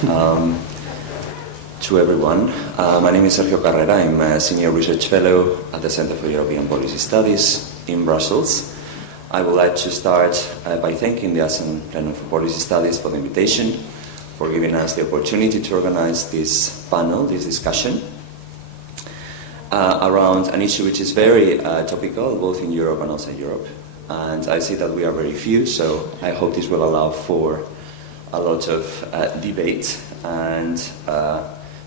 to everyone. My name is Sergio Carrera. I'm a Senior Research Fellow at the Center for European Policy Studies in Brussels. I would like to start by thanking the Asan Plenum for Policy Studies for the invitation, for giving us the opportunity to organize this panel, this discussion, around an issue which is very topical, both in Europe and outside Europe. And I see that we are very few, so I hope this will allow for a lot of debate and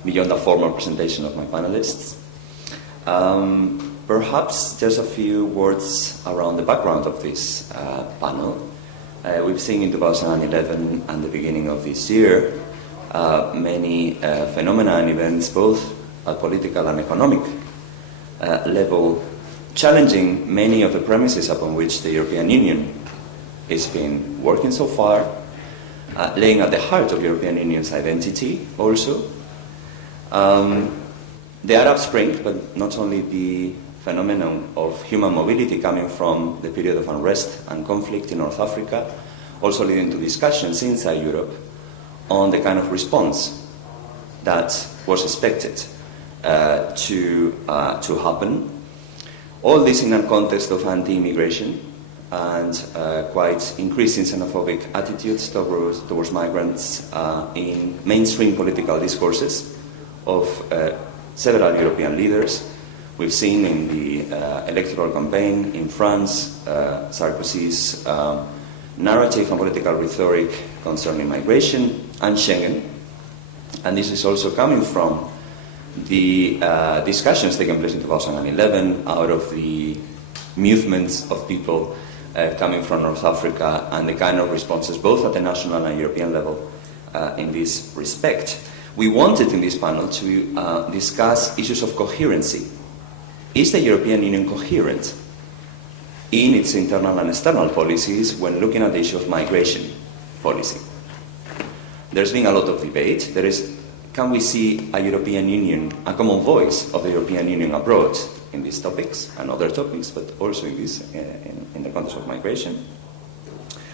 beyond the formal presentation of my panelists. Perhaps just a few words around the background of this panel. We've seen in 2011 and the beginning of this year many phenomena and events, both at political and economic level, challenging many of the premises upon which the European Union has been working so far, laying at the heart of European Union's identity also. The Arab Spring, but not only the phenomenon of human mobility coming from the period of unrest and conflict in North Africa, also leading to discussions inside Europe on the kind of response that was expected to happen. All this in a context of anti-immigration and quite increasing xenophobic attitudes towards migrants in mainstream political discourses of several European leaders. We've seen in the electoral campaign in France, Sarkozy's narrative and political rhetoric concerning migration and Schengen. And this is also coming from the discussions taking place in 2011 out of the movements of people coming from North Africa and the kind of responses both at the national and European level in this respect. We wanted in this panel to discuss issues of coherency. Is the European Union coherent in its internal and external policies when looking at the issue of migration policy? There's been a lot of debate. Can we see a European Union, a common voice of the European Union abroad in these topics and other topics, but also in this, in the context of migration?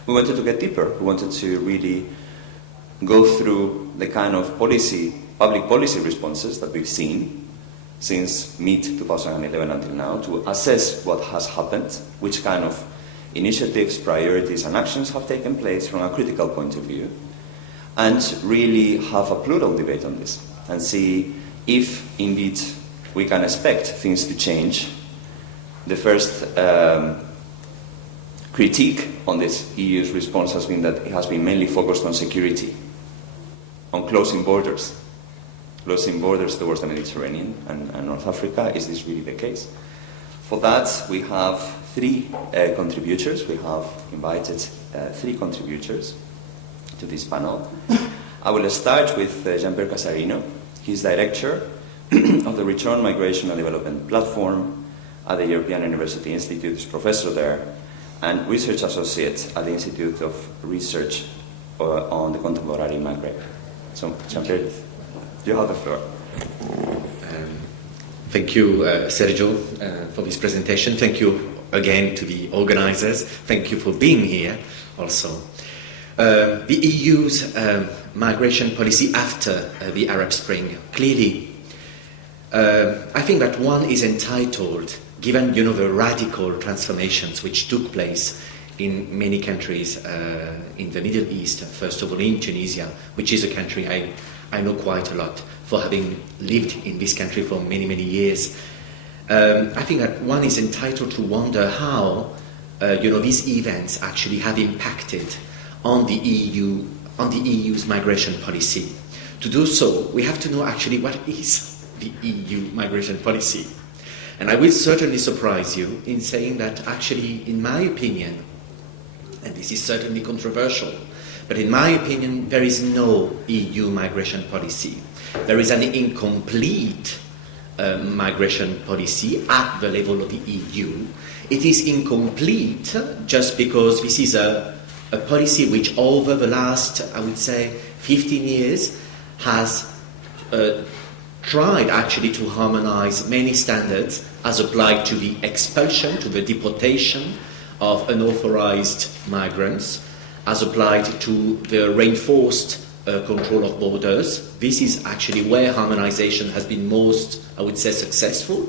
We wanted to get deeper. We wanted to really go through the kind of public policy responses that we've seen since mid-2011 until now, to assess what has happened, which kind of initiatives, priorities, and actions have taken place from a critical point of view, and really have a plural debate on this, and see if indeed we can expect things to change. The first critique on this EU's response has been that it has been mainly focused on security, on closing borders towards the Mediterranean and North Africa. Is this really the case? For that, we have three contributors. We have invited three contributors to this panel. I will start with Jean-Pierre Casarino. He's director of the Return, Migration and Development Platform at the European University Institute. He's professor there and research associate at the Institute of Research on the Contemporary Maghreb. So, Jean-Pierre, you have the floor. Thank you, Sergio, for this presentation. Thank you again to the organizers. Thank you for being here also. The EU's migration policy after the Arab Spring, clearly, I think that one is entitled, given the radical transformations which took place in many countries in the Middle East, first of all in Tunisia, which is a country I know quite a lot for having lived in this country for many, many years. I think that one is entitled to wonder how these events actually have impacted on the EU's migration policy. To do so, we have to know actually what is the EU migration policy. And I will certainly surprise you in saying that actually, in my opinion, and this is certainly controversial, but in my opinion, there is no EU migration policy. There is an incomplete migration policy at the level of the EU. It is incomplete just because this is a policy which over the last, I would say, 15 years has tried actually to harmonize many standards as applied to the expulsion, to the deportation of unauthorized migrants, as applied to the reinforced control of borders. This is actually where harmonization has been most, I would say, successful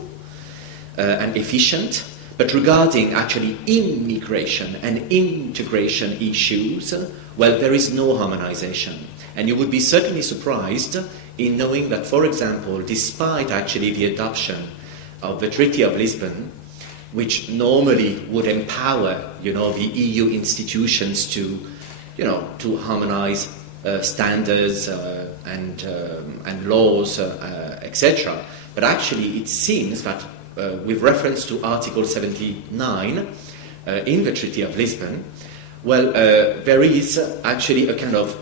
and efficient. But regarding actually immigration and integration issues, well, there is no harmonization. And you would be certainly surprised in knowing that, for example, despite actually the adoption of the Treaty of Lisbon, which normally would empower, the EU institutions to harmonize standards and laws, etc. But actually, it seems that with reference to Article 79 in the Treaty of Lisbon, well, there is actually a kind of,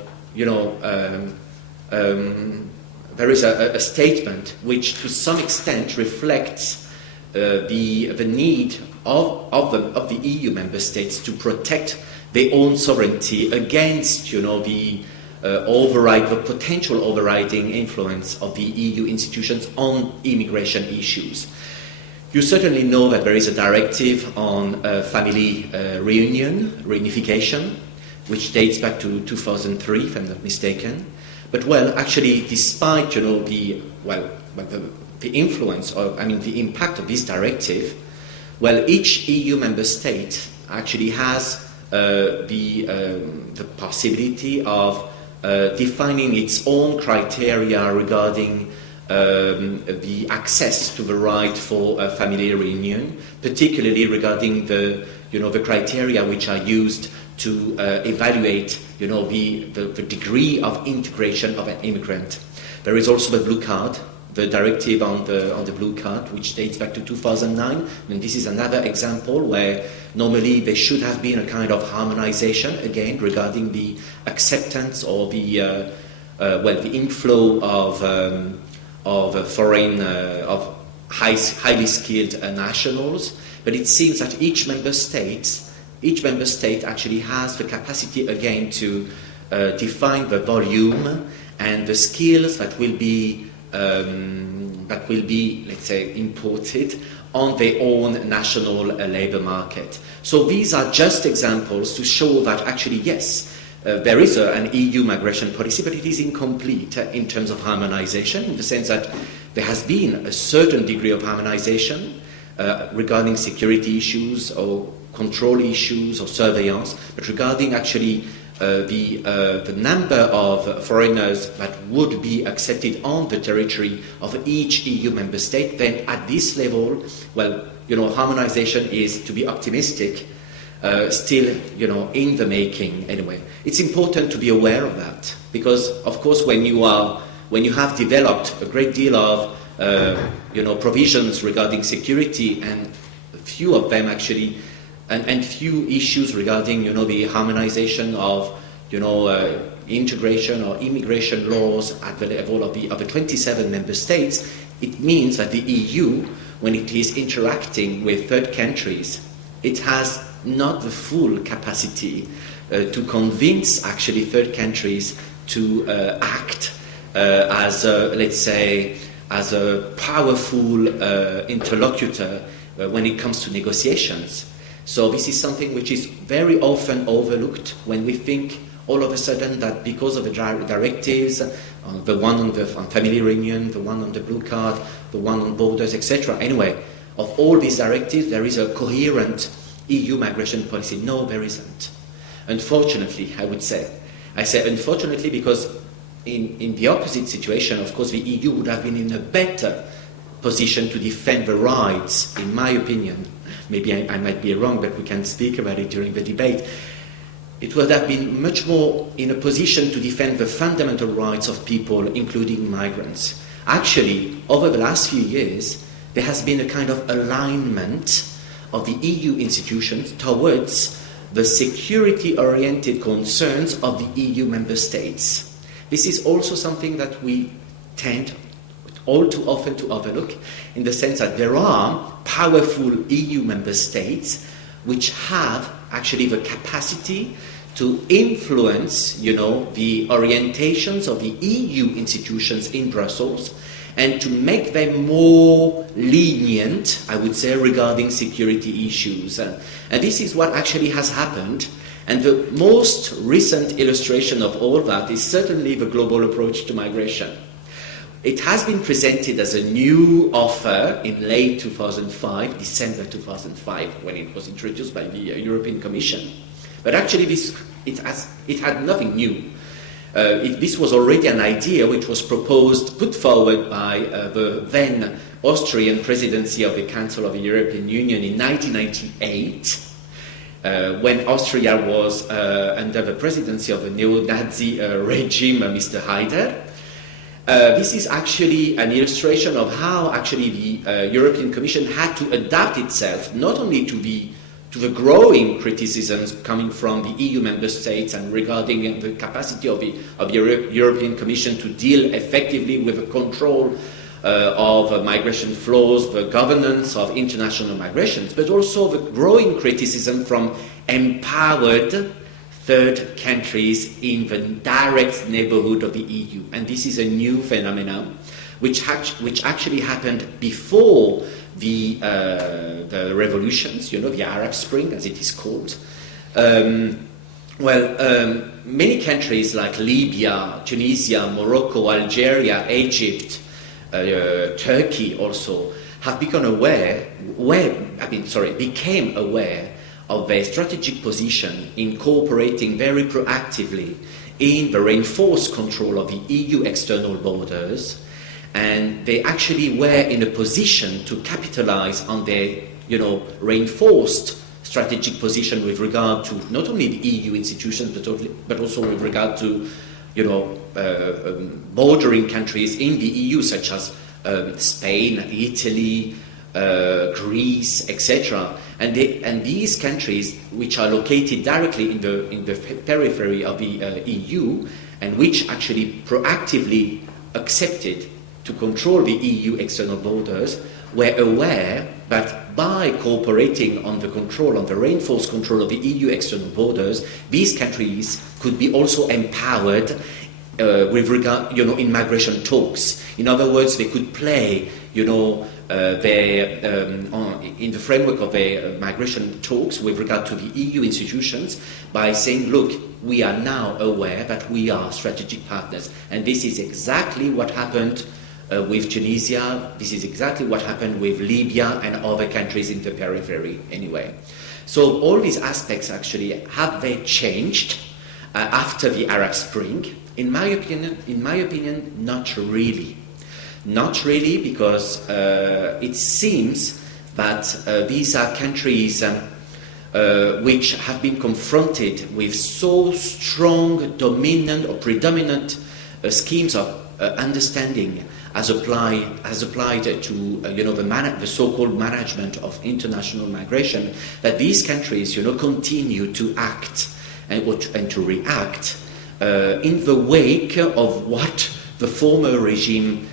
there is a statement which to some extent reflects the need of the EU member states to protect their own sovereignty against, the potential overriding influence of the EU institutions on immigration issues. You certainly know that there is a directive on family reunification, which dates back to 2003, if I'm not mistaken. But well, actually, despite the influence the impact of this directive, well, each EU member state actually has the possibility of defining its own criteria regarding the access to the right for a family reunion, particularly regarding the criteria which are used to evaluate the degree of integration of an immigrant. There is also the blue card, the directive on the blue card, which dates back to 2009, and this is another example where normally there should have been a kind of harmonization again regarding the acceptance or the inflow of foreign of highly skilled nationals. But it seems that each member state actually has the capacity again to define the volume and the skills that will be, let's say, imported on their own national labour market. So these are just examples to show that actually, yes, there is an EU migration policy, but it is incomplete in terms of harmonization, in the sense that there has been a certain degree of harmonization regarding security issues or control issues or surveillance, but regarding actually the number of foreigners that would be accepted on the territory of each EU member state, then at this level, well, harmonization is, to be optimistic, still, in the making anyway. It's important to be aware of that, because, of course, when you have developed a great deal of, provisions regarding security, and few of them actually, and few issues regarding, the harmonization of, integration or immigration laws at the level of the 27 member states, it means that the EU, when it is interacting with third countries, it has not the full capacity to convince actually third countries to act as a powerful interlocutor when it comes to negotiations. So this is something which is very often overlooked when we think all of a sudden that because of the directives, the one on family reunion, the one on the blue card, the one on borders, etc. Anyway, of all these directives, there is a coherent EU migration policy. No, there isn't. Unfortunately, I would say. I say unfortunately because in the opposite situation, of course, the EU would have been in a better position to defend the rights, in my opinion. Maybe I might be wrong, but we can speak about it during the debate. It would have been much more in a position to defend the fundamental rights of people, including migrants. Actually, over the last few years, there has been a kind of alignment of the EU institutions towards the security-oriented concerns of the EU member states. This is also something that we tend all too often to overlook, in the sense that there are powerful EU member states which have actually the capacity to influence, the orientations of the EU institutions in Brussels and to make them more lenient, I would say, regarding security issues. And this is what actually has happened. And the most recent illustration of all that is certainly the global approach to migration. It has been presented as a new offer in late 2005, December 2005, when it was introduced by the European Commission. But actually it had nothing new. This was already an idea which was put forward by the then Austrian presidency of the Council of the European Union in 1998, when Austria was under the presidency of the neo-Nazi regime, Mr. Haider. This is actually an illustration of how actually the European Commission had to adapt itself not only to the growing criticisms coming from the EU member states and regarding the capacity of the European Commission to deal effectively with the control of migration flows, the governance of international migrations, but also the growing criticism from empowered third countries in the direct neighborhood of the EU. And this is a new phenomenon which actually happened before the revolutions, the Arab Spring, as it is called. Many countries like Libya, Tunisia, Morocco, Algeria, Egypt, Turkey also have became aware of their strategic position in cooperating very proactively in the reinforced control of the EU external borders, and they actually were in a position to capitalize on their, reinforced strategic position with regard to not only the EU institutions, but also with regard to, bordering countries in the EU, such as Spain, Italy, Greece, etc. And these countries, which are located directly in the periphery of the EU, and which actually proactively accepted to control the EU external borders, were aware that by cooperating on the reinforced control of the EU external borders, these countries could be also empowered with regard, in migration talks. In other words, they could play, in the framework of their migration talks with regard to the EU institutions by saying, look, we are now aware that we are strategic partners. And this is exactly what happened with Tunisia. This is exactly what happened with Libya and other countries in the periphery anyway. So all these aspects actually, have they changed after the Arab Spring? In my opinion, not really. Not really, because it seems that these are countries which have been confronted with so strong, dominant or predominant schemes of understanding as applied to the so-called management of international migration, that these countries continue to act and to react in the wake of what the former regime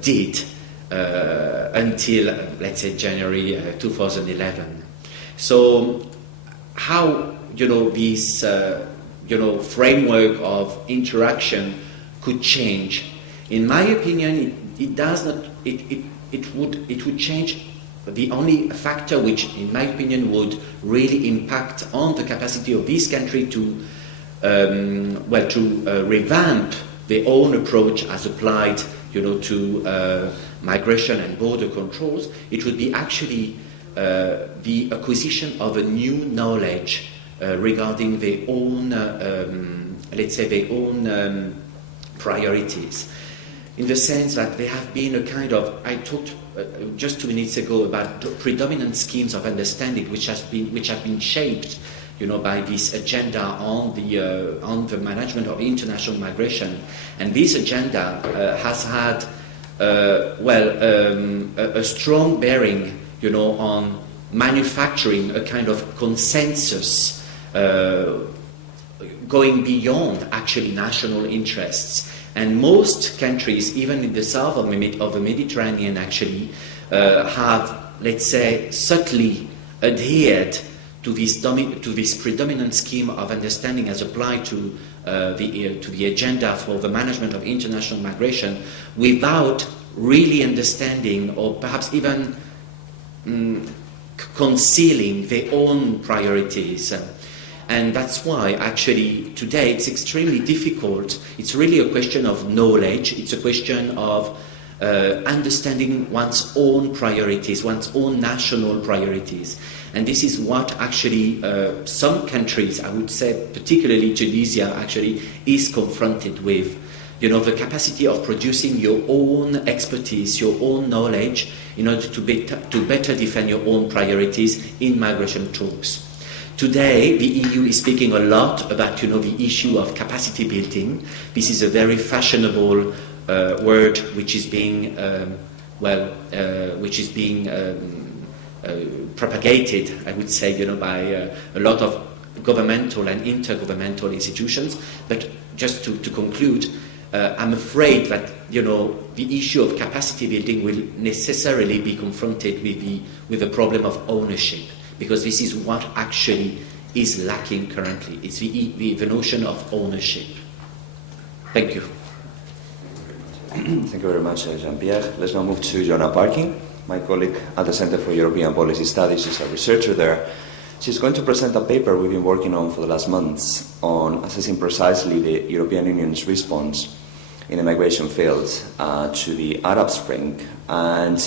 did until, let's say, January 2011. So how this framework of interaction could change? In my opinion, it does not. It would change. The only factor which, in my opinion, would really impact on the capacity of this country to revamp their own approach as applied, to migration and border controls. It would be actually the acquisition of a new knowledge regarding their own, priorities. In the sense that there have been a kind of, I talked just 2 minutes ago about predominant schemes of understanding which have been shaped, by this agenda on the management of international migration, and this agenda has had a strong bearing, on manufacturing a kind of consensus going beyond actually national interests. And most countries, even in the south of the Mediterranean, actually have, let's say, subtly adhered to this predominant scheme of understanding as applied to the agenda for the management of international migration, without really understanding or perhaps even concealing their own priorities. And that's why, actually, today it's extremely difficult. It's really a question of knowledge. It's a question of understanding one's own priorities, one's own national priorities. And this is what actually some countries, I would say particularly Tunisia, actually is confronted with. You know, the capacity of producing your own expertise, your own knowledge, in order to better defend your own priorities in migration talks. Today, the EU is speaking a lot about, you know, the issue of capacity building. This is a very fashionable word which is being, propagated, I would say, you know, by a lot of governmental and intergovernmental institutions. But just to conclude, I'm afraid that, you know, the issue of capacity building will necessarily be confronted with the problem of ownership, because this is what actually is lacking currently. It's the notion of ownership. Thank you. Thank you very much, Jean-Pierre. Let's now move to Joanna Parkin, my colleague at the Center for European Policy Studies. She's a researcher there. She's going to present a paper we've been working on for the last months on assessing precisely the European Union's response in the migration field to the Arab Spring. And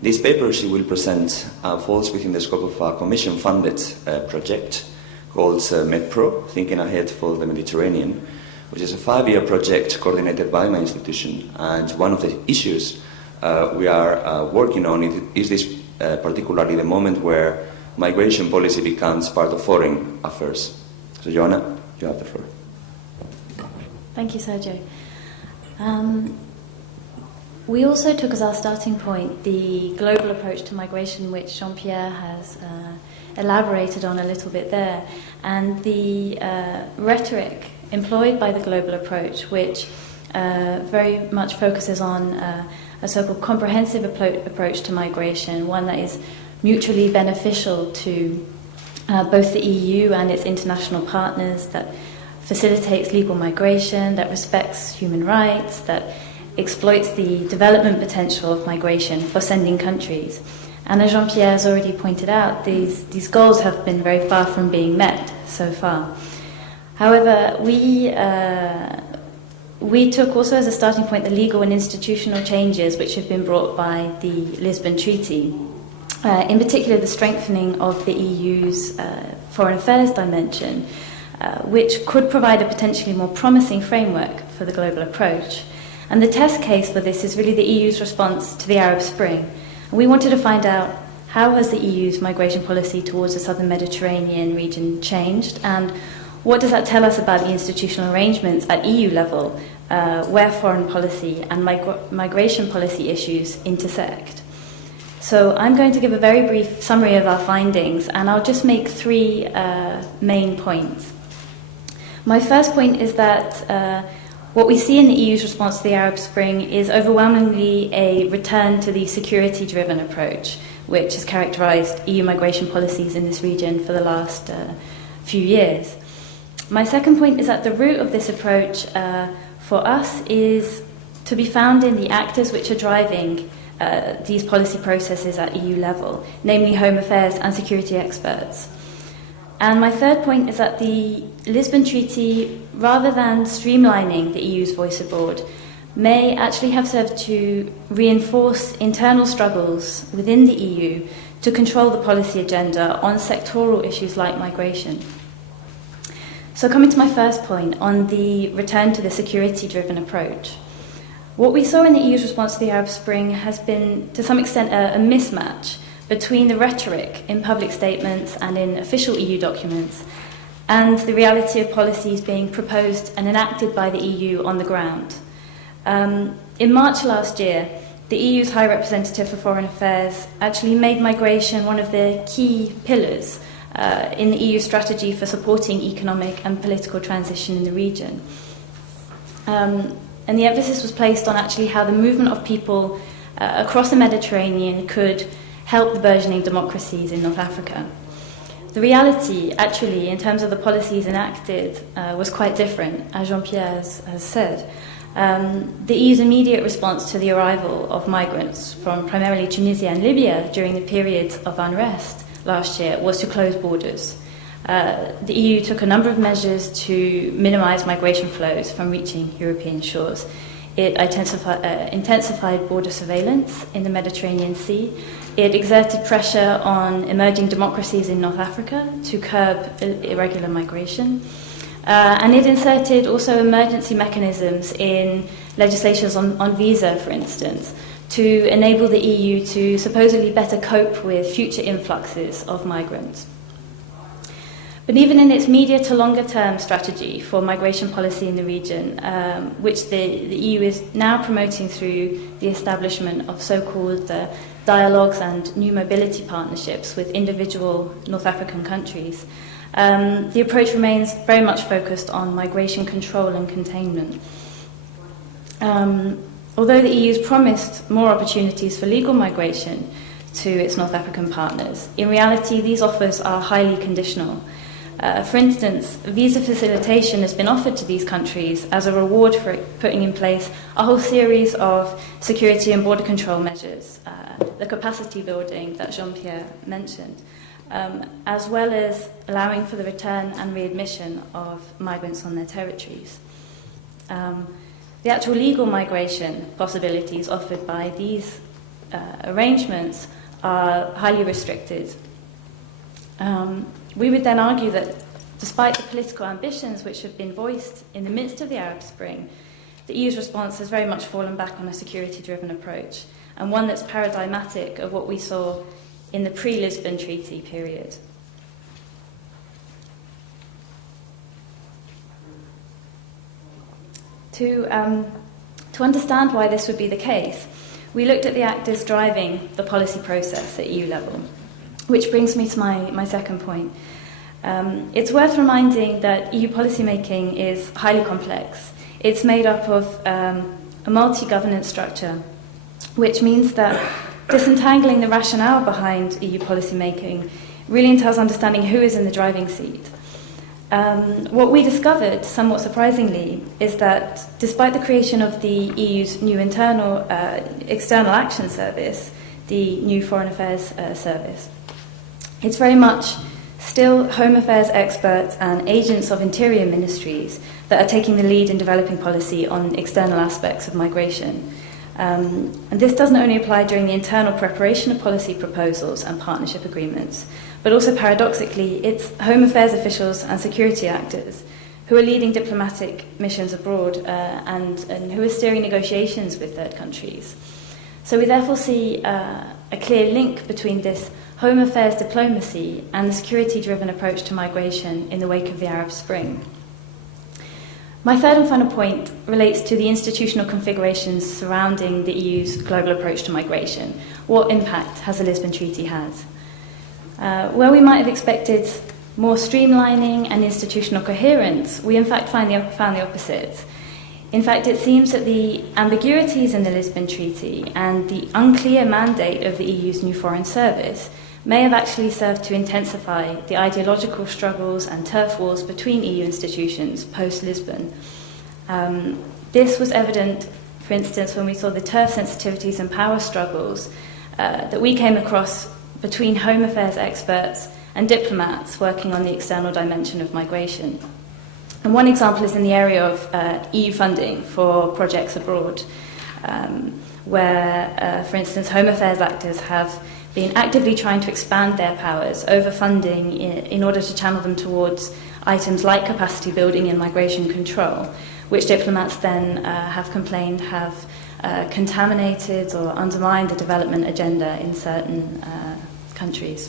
this paper she will present falls within the scope of a Commission-funded project called MedPro, Thinking Ahead for the Mediterranean, which is a 5-year project coordinated by my institution. And one of the issues we are working on is this particularly the moment where migration policy becomes part of foreign affairs. So, Joanna, you have the floor. Thank you, Sergio. We also took as our starting point the global approach to migration, which Jean-Pierre has elaborated on a little bit there, and the rhetoric employed by the global approach, which very much focuses on a so-called comprehensive approach to migration, one that is mutually beneficial to both the EU and its international partners, that facilitates legal migration, that respects human rights, that exploits the development potential of migration for sending countries. And as Jean-Pierre has already pointed out, these goals have been very far from being met so far. However, we took also as a starting point the legal and institutional changes which have been brought by the Lisbon Treaty, in particular the strengthening of the EU's foreign affairs dimension, which could provide a potentially more promising framework for the global approach. And the test case for this is really the EU's response to the Arab Spring. And we wanted to find out how has the EU's migration policy towards the southern Mediterranean region changed, and what does that tell us about the institutional arrangements at EU level where foreign policy and migration policy issues intersect. So I'm going to give a very brief summary of our findings, and I'll just make 3 main points. My first point is that what we see in the EU's response to the Arab Spring is overwhelmingly a return to the security-driven approach, which has characterized EU migration policies in this region for the last few years. My second point is that the root of this approach for us is to be found in the actors which are driving these policy processes at EU level, namely Home Affairs and security experts. And my third point is that the Lisbon Treaty, rather than streamlining the EU's voice abroad, may actually have served to reinforce internal struggles within the EU to control the policy agenda on sectoral issues like migration. So coming to my first point on the return to the security-driven approach, what we saw in the EU's response to the Arab Spring has been, to some extent, a mismatch between the rhetoric in public statements and in official EU documents and the reality of policies being proposed and enacted by the EU on the ground. In March last year, the EU's High Representative for Foreign Affairs actually made migration one of the key pillars in the EU strategy for supporting economic and political transition in the region. And the emphasis was placed on actually how the movement of people across the Mediterranean could help the burgeoning democracies in North Africa. The reality, actually, in terms of the policies enacted, was quite different, as Jean-Pierre has said. The EU's immediate response to the arrival of migrants from primarily Tunisia and Libya during the period of unrest last year was to close borders. the EU took a number of measures to minimise migration flows from reaching European shores. It intensified border surveillance in the Mediterranean Sea. It exerted pressure on emerging democracies in North Africa to curb irregular migration. And it inserted also emergency mechanisms in legislations on visa, for instance, to enable the EU to supposedly better cope with future influxes of migrants. But even in its medium to longer term strategy for migration policy in the region, which the EU is now promoting through the establishment of so-called dialogues and new mobility partnerships with individual North African countries, the approach remains very much focused on migration control and containment. Although the EU has promised more opportunities for legal migration to its North African partners, in reality these offers are highly conditional. For instance, visa facilitation has been offered to these countries as a reward for putting in place a whole series of security and border control measures, the capacity building that Jean-Pierre mentioned, as well as allowing for the return and readmission of migrants on their territories. The actual legal migration possibilities offered by these arrangements are highly restricted. We would then argue that despite the political ambitions which have been voiced in the midst of the Arab Spring, the EU's response has very much fallen back on a security-driven approach, and one that's paradigmatic of what we saw in the pre-Lisbon Treaty period. To understand why this would be the case, we looked at the actors driving the policy process at EU level, which brings me to my second point. It's worth reminding that EU policymaking is highly complex. It's made up of a multi-governance structure, which means that disentangling the rationale behind EU policymaking really entails understanding who is in the driving seat. What we discovered, somewhat surprisingly, is that despite the creation of the EU's new external action service, the new Foreign Affairs Service, it's very much still Home Affairs experts and agents of interior ministries that are taking the lead in developing policy on external aspects of migration. And this doesn't only apply during the internal preparation of policy proposals and partnership agreements, but also paradoxically, it's Home Affairs officials and security actors who are leading diplomatic missions abroad and who are steering negotiations with third countries. So we therefore see a clear link between this Home Affairs diplomacy and the security-driven approach to migration in the wake of the Arab Spring. My third and final point relates to the institutional configurations surrounding the EU's global approach to migration. What impact has the Lisbon Treaty had? Where we might have expected more streamlining and institutional coherence, we in fact found the opposite. In fact, it seems that the ambiguities in the Lisbon Treaty and the unclear mandate of the EU's new Foreign Service may have actually served to intensify the ideological struggles and turf wars between EU institutions post-Lisbon. This was evident, for instance, when we saw the turf sensitivities and power struggles that we came across between Home Affairs experts and diplomats working on the external dimension of migration. And one example is in the area of EU funding for projects abroad, where, for instance, Home Affairs actors have been actively trying to expand their powers over funding in order to channel them towards items like capacity building and migration control, which diplomats then have complained have contaminated or undermined the development agenda in certain countries.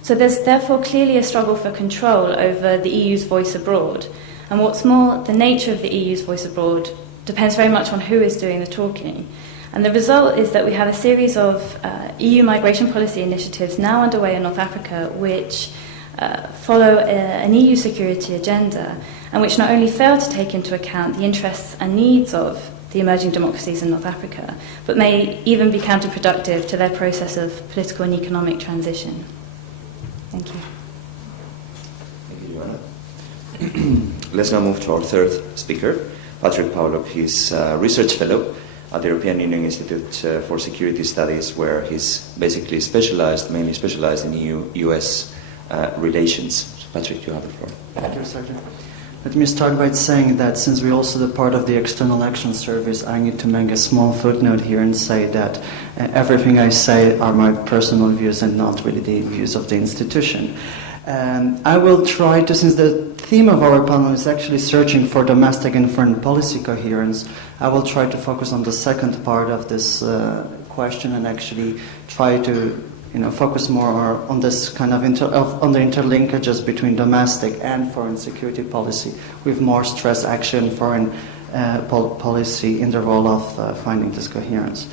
So there's therefore clearly a struggle for control over the EU's voice abroad. And what's more, the nature of the EU's voice abroad depends very much on who is doing the talking. And the result is that we have a series of EU migration policy initiatives now underway in North Africa which follow an EU security agenda and which not only fail to take into account the interests and needs of the emerging democracies in North Africa, but may even be counterproductive to their process of political and economic transition. Thank you. Thank you, Joanna. Let's now move to our third speaker, Patrick Paulop. He's a research fellow at the European Union Institute for Security Studies, where he's basically mainly specialized in EU-US relations. So Patrick, you have the floor. Thank you, Sergio. Let me start by saying that since we're also the part of the External Action Service, I need to make a small footnote here and say that everything I say are my personal views and not really the views of the institution. I will try to, since the theme of our panel is actually searching for domestic and foreign policy coherence, I will try to focus on the second part of this question and actually try to focus more on this kind of on the interlinkages between domestic and foreign security policy, with more stress actually on foreign policy in the role of finding this coherence.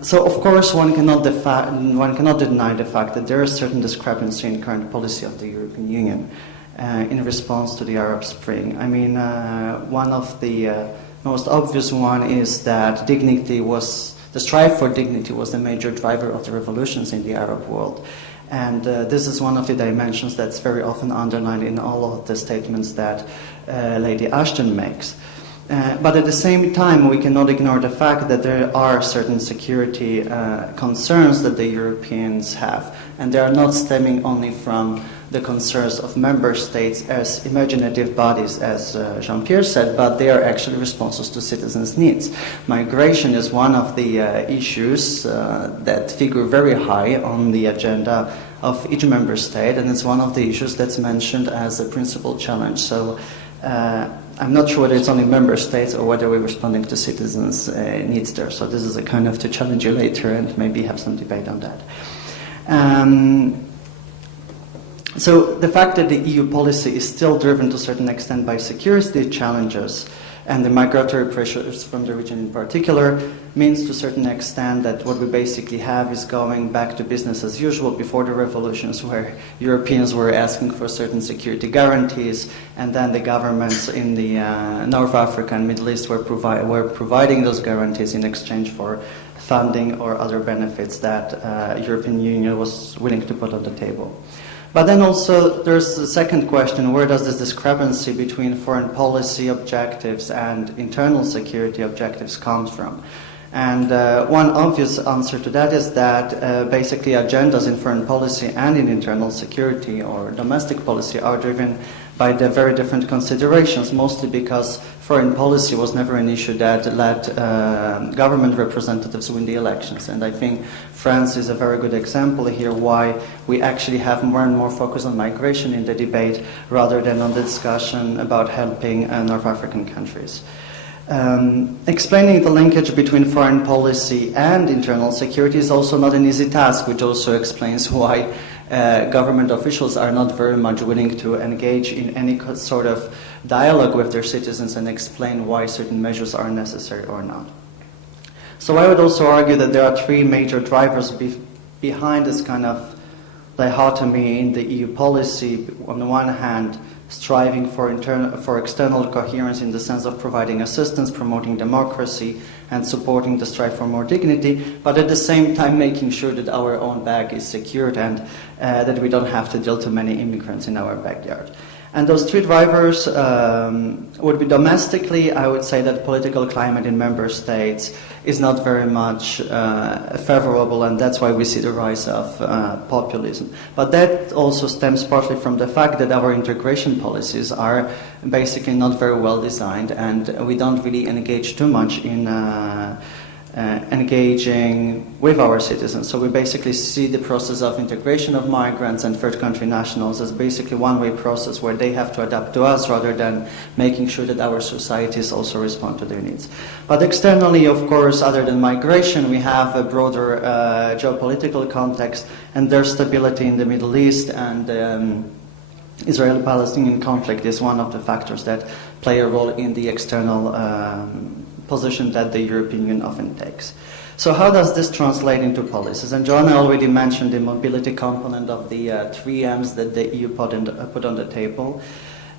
So, of course, one cannot deny the fact that there is certain discrepancy in current policy of the European Union in response to the Arab Spring. I mean, one of the most obvious one is that the strive for dignity was the major driver of the revolutions in the Arab world. And this is one of the dimensions that's very often underlined in all of the statements that Lady Ashton makes. But at the same time, we cannot ignore the fact that there are certain security concerns that the Europeans have. And they are not stemming only from the concerns of member states as imaginative bodies, as Jean-Pierre said, but they are actually responses to citizens' needs. Migration is one of the issues that figure very high on the agenda of each member state, and it's one of the issues that's mentioned as a principal challenge. So I'm not sure whether it's only member states or whether we're responding to citizens' needs there. So this is a kind of to challenge you later and maybe have some debate on that. So the fact that the EU policy is still driven to a certain extent by security challenges and the migratory pressures from the region in particular means to a certain extent that what we basically have is going back to business as usual before the revolutions, where Europeans were asking for certain security guarantees, and then the governments in the North Africa and Middle East were providing those guarantees in exchange for funding or other benefits that European Union was willing to put on the table. But then also there's the second question: where does this discrepancy between foreign policy objectives and internal security objectives come from? And one obvious answer to that is that basically agendas in foreign policy and in internal security or domestic policy are driven by the very different considerations, mostly because foreign policy was never an issue that let government representatives win the elections. And I think France is a very good example here why we actually have more and more focus on migration in the debate rather than on the discussion about helping North African countries. Explaining the linkage between foreign policy and internal security is also not an easy task, which also explains why government officials are not very much willing to engage in any sort of dialogue with their citizens and explain why certain measures are necessary or not. So I would also argue that there are three major drivers behind this kind of dichotomy in the EU policy. On the one hand, striving for external coherence in the sense of providing assistance, promoting democracy, and supporting the strive for more dignity, but at the same time making sure that our own bag is secured and that we don't have to deal to many immigrants in our backyard. And those three drivers would be domestically. I would say that political climate in member states is not very much favorable, and that's why we see the rise of populism. But that also stems partly from the fact that our integration policies are basically not very well designed, and we don't really engage too much in engaging with our citizens. So we basically see the process of integration of migrants and third country nationals as basically one-way process where they have to adapt to us rather than making sure that our societies also respond to their needs. But externally, of course, other than migration, we have a broader geopolitical context, and their stability in the Middle East and Israeli-Palestinian conflict is one of the factors that play a role in the external position that the European Union often takes. So how does this translate into policies? And Joanna already mentioned the mobility component of the 3 M's that the EU put on the table.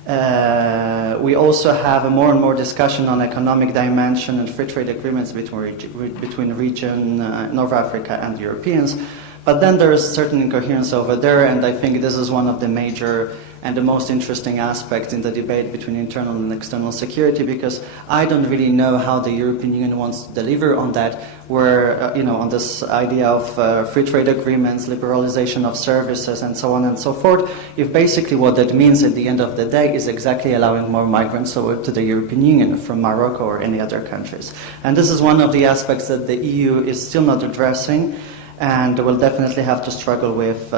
We also have a more and more discussion on economic dimension and free trade agreements between region, North Africa and Europeans. But then there is certain incoherence over there, and I think this is one of the major and the most interesting aspect in the debate between internal and external security, because I don't really know how the European Union wants to deliver on that, where, on this idea of free trade agreements, liberalization of services, and so on and so forth, if basically what that means at the end of the day is exactly allowing more migrants over to the European Union from Morocco or any other countries. And this is one of the aspects that the EU is still not addressing, and will definitely have to struggle with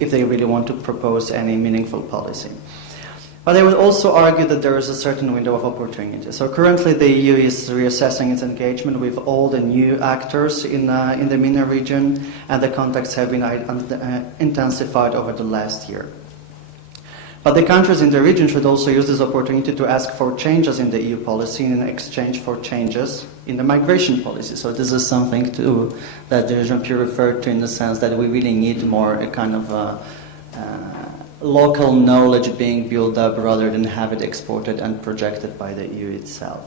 if they really want to propose any meaningful policy. But I would also argue that there is a certain window of opportunity. So currently the EU is reassessing its engagement with all the new actors in the MENA region, and the contacts have been intensified over the last year. But the countries in the region should also use this opportunity to ask for changes in the EU policy in exchange for changes in the migration policy. So this is something that Jean-Pierre referred to, in the sense that we really need more a kind of local knowledge being built up rather than have it exported and projected by the EU itself.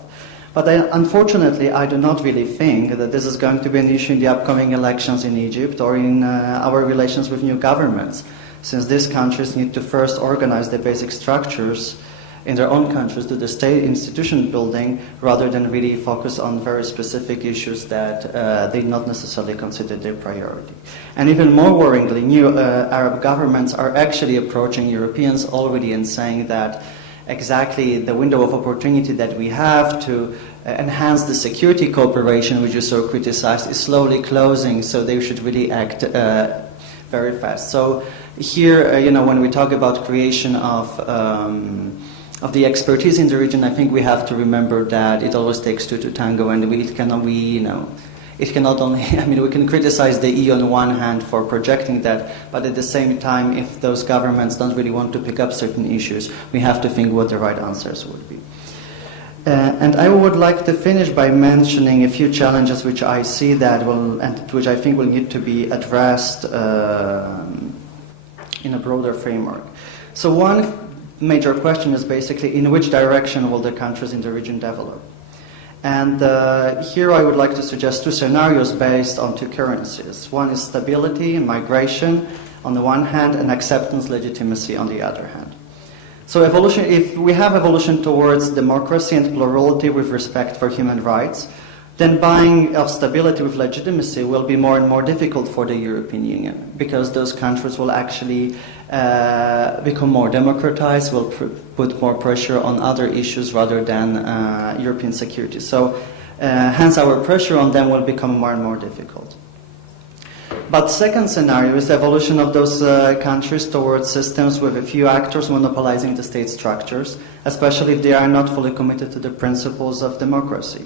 But unfortunately, I do not really think that this is going to be an issue in the upcoming elections in Egypt or in our relations with new governments, since these countries need to first organize the basic structures in their own countries, do the state institution building, rather than really focus on very specific issues that they not necessarily consider their priority. And even more worryingly, new Arab governments are actually approaching Europeans already and saying that exactly the window of opportunity that we have to enhance the security cooperation, which you so criticized, is slowly closing, so they should really act very fast. So here, when we talk about creation of the expertise in the region, I think we have to remember that it always takes two to tango, and it cannot only, we can criticize the EU on one hand for projecting that, but at the same time, if those governments don't really want to pick up certain issues, we have to think what the right answers would be. And I would like to finish by mentioning a few challenges which I see which I think will need to be addressed in a broader framework. So one major question is basically, in which direction will the countries in the region develop? And here I would like to suggest two scenarios based on two currencies. One is stability and migration on the one hand, and acceptance, legitimacy on the other hand. So evolution, if we have evolution towards democracy and plurality with respect for human rights, then buying of stability with legitimacy will be more and more difficult for the European Union, because those countries will actually become more democratized, will put more pressure on other issues rather than European security. So hence our pressure on them will become more and more difficult. But second scenario is the evolution of those countries towards systems with a few actors monopolizing the state structures, especially if they are not fully committed to the principles of democracy.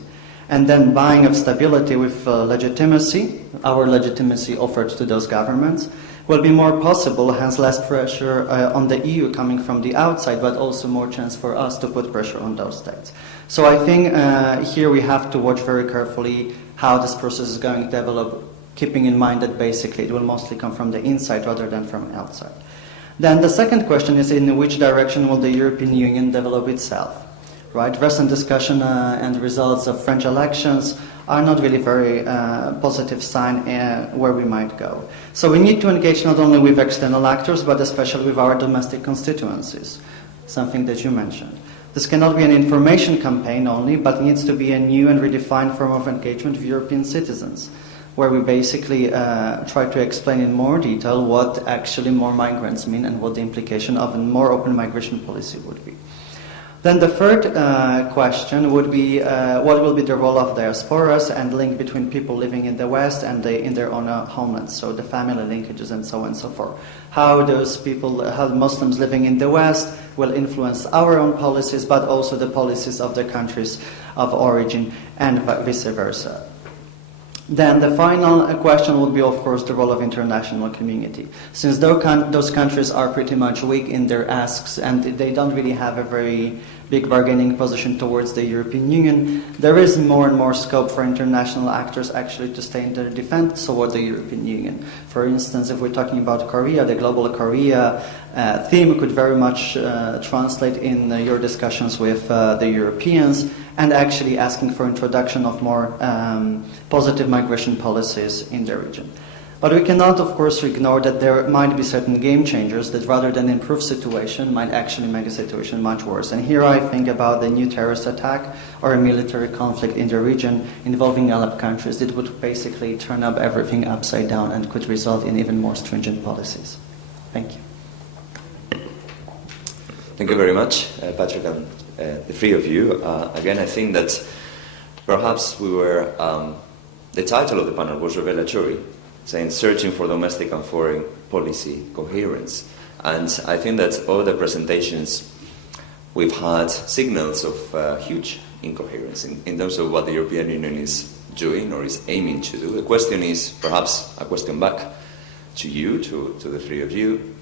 And then buying of stability with legitimacy, our legitimacy offered to those governments, will be more possible, hence less pressure on the EU coming from the outside, but also more chance for us to put pressure on those states. So I think here we have to watch very carefully how this process is going to develop, keeping in mind that basically it will mostly come from the inside rather than from outside. Then the second question is, in which direction will the European Union develop itself? Right? Recent discussion and results of French elections are not really very positive sign where we might go. So we need to engage not only with external actors, but especially with our domestic constituencies, something that you mentioned. This cannot be an information campaign only, but needs to be a new and redefined form of engagement with European citizens, where we basically try to explain in more detail what actually more migrants mean and what the implication of a more open migration policy would be. Then the third question would be, what will be the role of diasporas and link between people living in the West and in their own homelands, so the family linkages and so on and so forth. How those people, how Muslims living in the West will influence our own policies, but also the policies of the countries of origin and vice versa. Then the final question would be, of course, the role of international community. Since those countries are pretty much weak in their asks and they don't really have a very big bargaining position towards the European Union, there is more and more scope for international actors actually to stay in their defense toward the European Union. For instance, if we're talking about Korea, the global Korea theme could very much translate in your discussions with the Europeans, and actually asking for introduction of more positive migration policies in the region. But we cannot, of course, ignore that there might be certain game changers that rather than improve situation, might actually make the situation much worse. And here I think about the new terrorist attack or a military conflict in the region involving Arab countries that would basically turn up everything upside down and could result in even more stringent policies. Thank you. Thank you very much, Patrick, and the three of you. Again, I think that perhaps we were, the title of the panel was revelatory, saying searching for domestic and foreign policy coherence. And I think that all the presentations we've had signals of huge incoherence in terms of what the European Union is doing or is aiming to do. The question is perhaps a question back to you, to the three of you.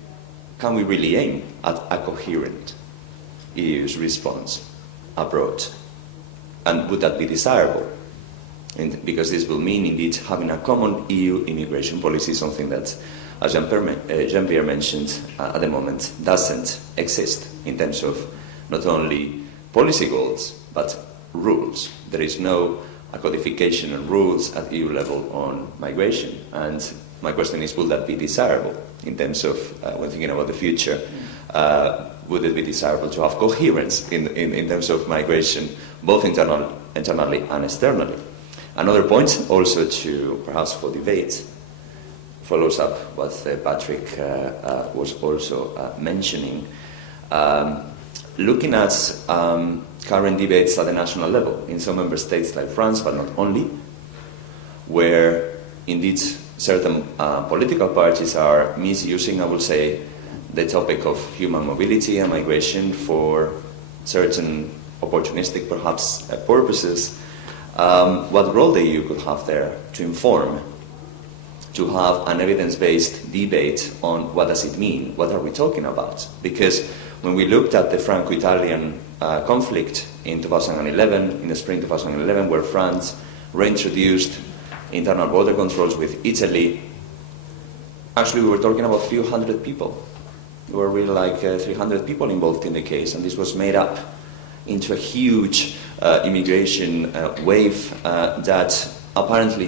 Can we really aim at a coherent EU's response abroad? And would that be desirable? Because this will mean, indeed, having a common EU immigration policy, something that, as Jean-Pierre mentioned, at the moment doesn't exist in terms of not only policy goals, but rules. There is no codification and rules at EU level on migration. And my question is, will that be desirable in terms of, when thinking about the future, would it be desirable to have coherence in terms of migration, both internally and externally? Another point also to, perhaps for debate, follows up what Patrick was also mentioning. Looking at current debates at the national level in some member states like France, but not only, where indeed certain political parties are misusing, I would say, the topic of human mobility and migration for certain opportunistic, perhaps, purposes. What role the EU could have there to inform, to have an evidence-based debate on what does it mean, what are we talking about? Because when we looked at the Franco-Italian conflict in 2011, in the spring 2011, where France reintroduced internal border controls with Italy, actually we were talking about a few hundred people. There were really like 300 people involved in the case, and this was made up into a huge immigration wave that apparently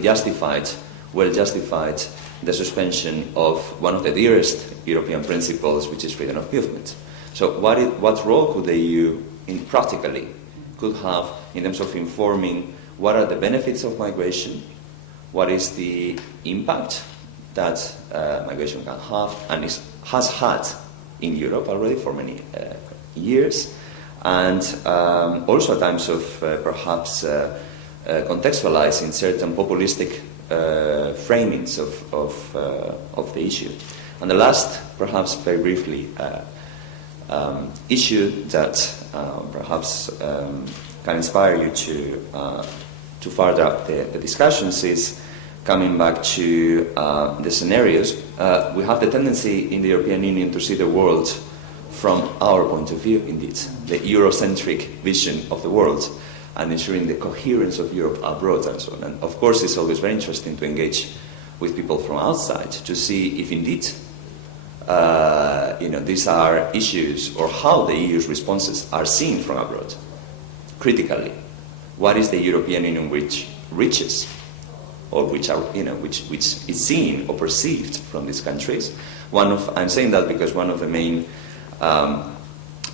well justified the suspension of one of the dearest European principles, which is freedom of movement. So what role could the EU practically could have in terms of informing what are the benefits of migration, what is the impact that migration can have and has had in Europe already for many years, and also at times of perhaps contextualizing certain populistic framings of the issue. And the last, perhaps very briefly, issue that perhaps can inspire you to further up the discussions is coming back to the scenarios. We have the tendency in the European Union to see the world from our point of view, indeed, the Eurocentric vision of the world, and ensuring the coherence of Europe abroad and so on. And of course, it's always very interesting to engage with people from outside to see if indeed these are issues or how the EU's responses are seen from abroad, critically. What is the European Union which reaches, or which is seen or perceived from these countries? I'm saying that because one of the main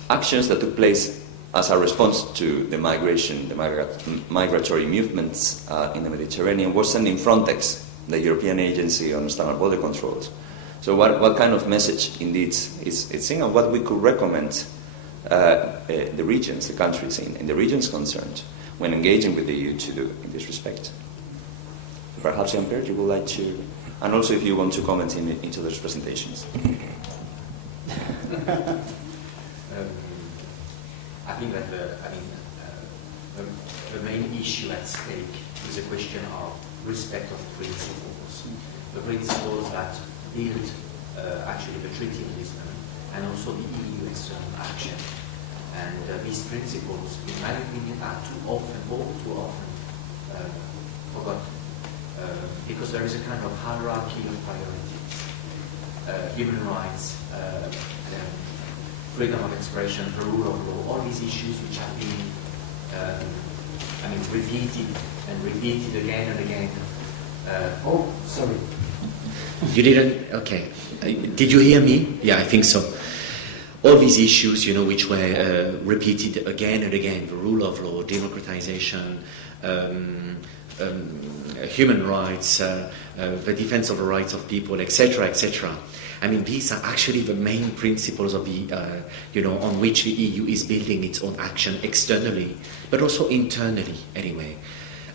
actions that took place as a response to the migratory movements in the Mediterranean was sending Frontex, the European Agency on External Border Controls. So what kind of message indeed is seeing, and what we could recommend the regions, the countries in the regions concerned when engaging with the EU to do in this respect? Perhaps, Jean-Pierre, you would like to, and also if you want to comment into those presentations. I think that the main issue at stake is a question of respect of principles. The principles that build actually the Treaty of Lisbon and also the EU external action. And these principles, in my opinion, are too often forgotten. Because there is a kind of hierarchy of priorities. Human rights, freedom of expression, the rule of law, all these issues which have been repeated and repeated again and again. You didn't? Okay. Did you hear me? Yeah, I think so. All these issues, which were repeated again and again, the rule of law, democratization, human rights, the defense of the rights of people, etc., etc. I mean, these are actually the main principles of the, on which the EU is building its own action externally, but also internally, anyway.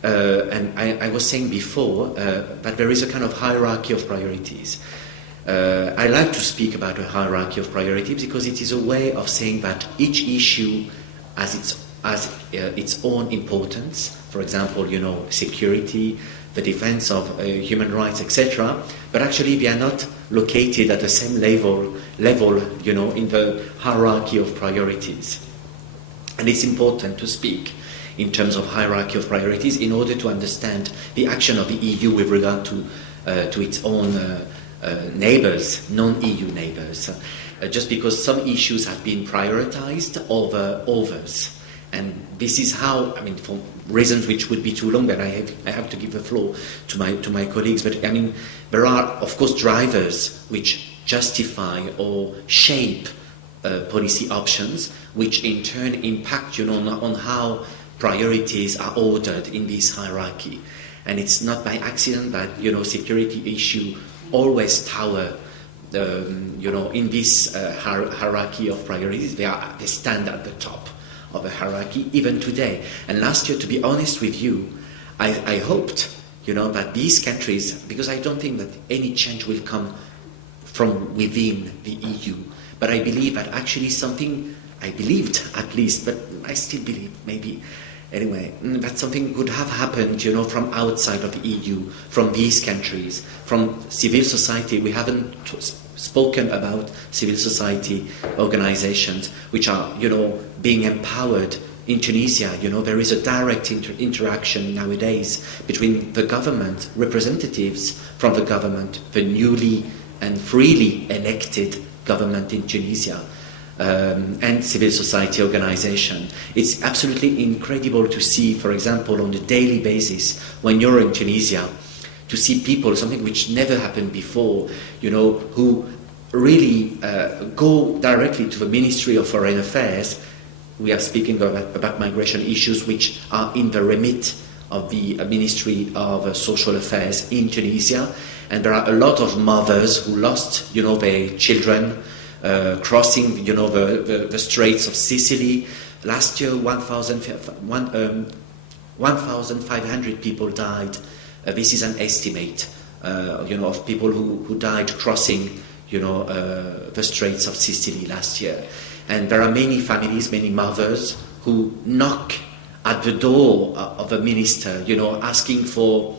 And I was saying before that there is a kind of hierarchy of priorities. I like to speak about a hierarchy of priorities because it is a way of saying that each issue has its own importance. For example, security, the defense of human rights, etc. But actually, they are not located at the same level, in the hierarchy of priorities. And it's important to speak in terms of hierarchy of priorities in order to understand the action of the EU with regard to its own neighbors, non-EU neighbors. Just because some issues have been prioritized over others. And this is how, I mean, for reasons which would be too long, but I have to give the floor to my colleagues. But I mean, there are, of course, drivers which justify or shape policy options, which in turn impact, on how priorities are ordered in this hierarchy. And it's not by accident that, security issue always tower, in this hierarchy of priorities. They stand at the top of a hierarchy, even today. And last year, to be honest with you, I hoped, that these countries, because I don't think that any change will come from within the EU, but I believe that actually something, I believed at least, but I still believe, maybe, anyway, that something could have happened, from outside of the EU, from these countries, from civil society. We haven't spoken about civil society organizations which are, being empowered in Tunisia. There is a direct interaction nowadays between the government, representatives from the government, the newly and freely elected government in Tunisia, and civil society organization. It's absolutely incredible to see, for example, on a daily basis, when you're in Tunisia, to see people, something which never happened before, who really go directly to the Ministry of Foreign Affairs. We are speaking about migration issues which are in the remit of the Ministry of Social Affairs in Tunisia. And there are a lot of mothers who lost, their children, crossing, the Straits of Sicily. Last year, 1,500 people died. This is an estimate, of people who died crossing, the Straits of Sicily last year. And there are many families, many mothers who knock at the door of a minister, asking for,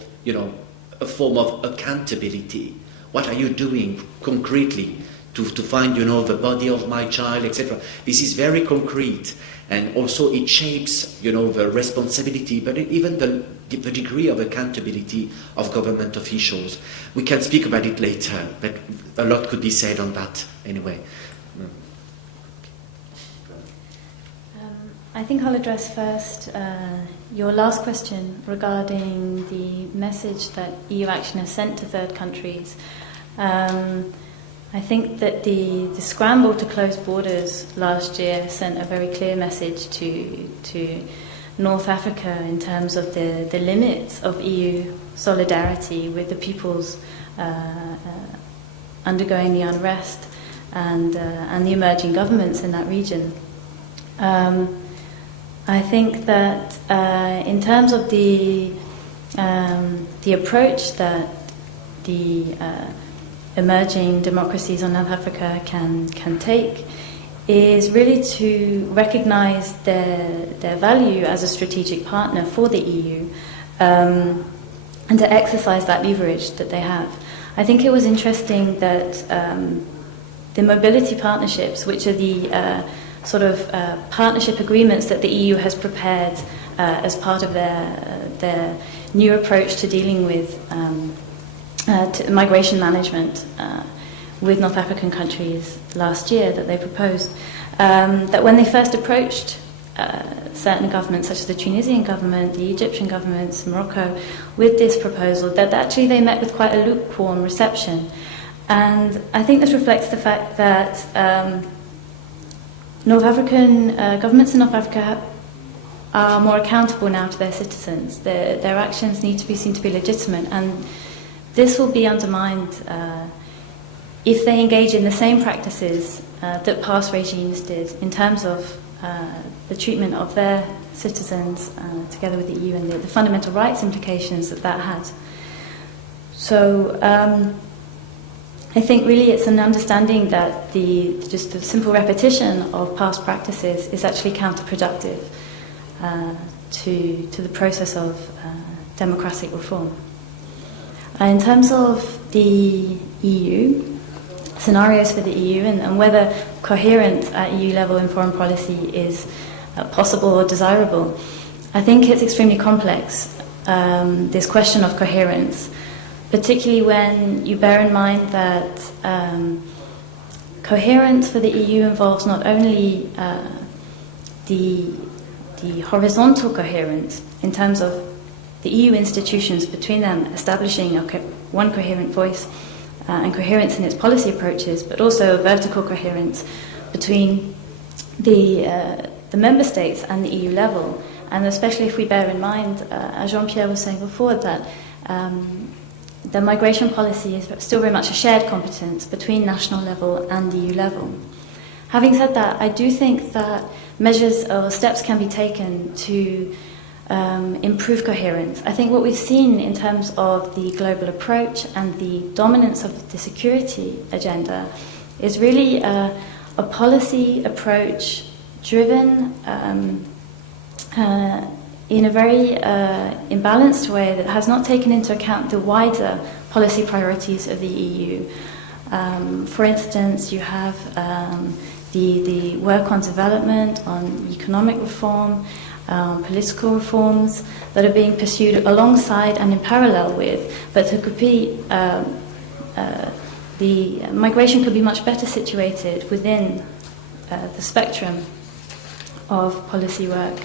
a form of accountability. What are you doing concretely to find, the body of my child, etc. This is very concrete, and also it shapes, the responsibility, but even the degree of accountability of government officials. We can speak about it later, but a lot could be said on that anyway. I think I'll address first your last question regarding the message that EU action has sent to third countries. I think that the scramble to close borders last year sent a very clear message to North Africa in terms of the limits of EU solidarity with the peoples undergoing the unrest and the emerging governments in that region. I think that in terms of the approach that the emerging democracies on North Africa can take is really to recognise their value as a strategic partner for the EU and to exercise that leverage that they have. I think it was interesting that the mobility partnerships, which are the partnership agreements that the EU has prepared as part of their new approach to dealing with to migration management with North African countries last year that they proposed, that when they first approached certain governments, such as the Tunisian government, the Egyptian governments, Morocco, with this proposal, that actually they met with quite a lukewarm reception. And I think this reflects the fact that North African governments in North Africa are more accountable now to their citizens. Their actions need to be seen to be legitimate, and this will be undermined if they engage in the same practices that past regimes did in terms of the treatment of their citizens together with the EU and the fundamental rights implications that had. So I think really it's an understanding that just the simple repetition of past practices is actually counterproductive to the process of democratic reform. In terms of the EU, scenarios for the EU and whether coherence at EU level in foreign policy is possible or desirable, I think it's extremely complex, this question of coherence, particularly when you bear in mind that coherence for the EU involves not only the horizontal coherence in terms of the EU institutions between them establishing one coherent voice and coherence in its policy approaches, but also vertical coherence between the member states and the EU level. And especially if we bear in mind, as Jean-Pierre was saying before, that the migration policy is still very much a shared competence between national level and EU level. Having said that, I do think that measures or steps can be taken to improve coherence. I think what we've seen in terms of the global approach and the dominance of the security agenda is really a policy approach driven in a very imbalanced way that has not taken into account the wider policy priorities of the EU. For instance, you have the work on development, on economic reform, political reforms that are being pursued alongside and in parallel with, but there could be the migration could be much better situated within the spectrum of policy work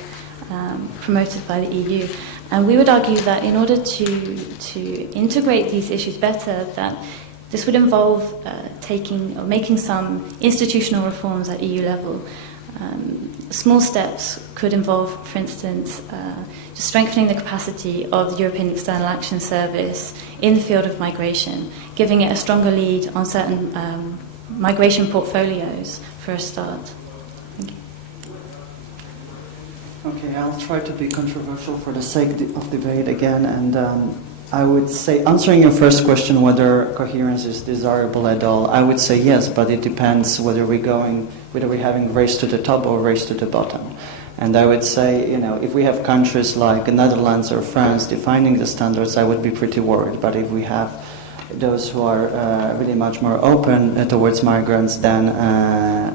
promoted by the EU. And we would argue that in order to integrate these issues better, that this would involve taking or making some institutional reforms at EU level. Small steps could involve, for instance, just strengthening the capacity of the European External Action Service in the field of migration, giving it a stronger lead on certain migration portfolios for a start. Thank you. Okay, I'll try to be controversial for the sake of debate again, and I would say, answering your first question, whether coherence is desirable at all, I would say yes, but it depends whether we're having race to the top or race to the bottom. And I would say, if we have countries like the Netherlands or France defining the standards, I would be pretty worried. But if we have those who are really much more open towards migrants, then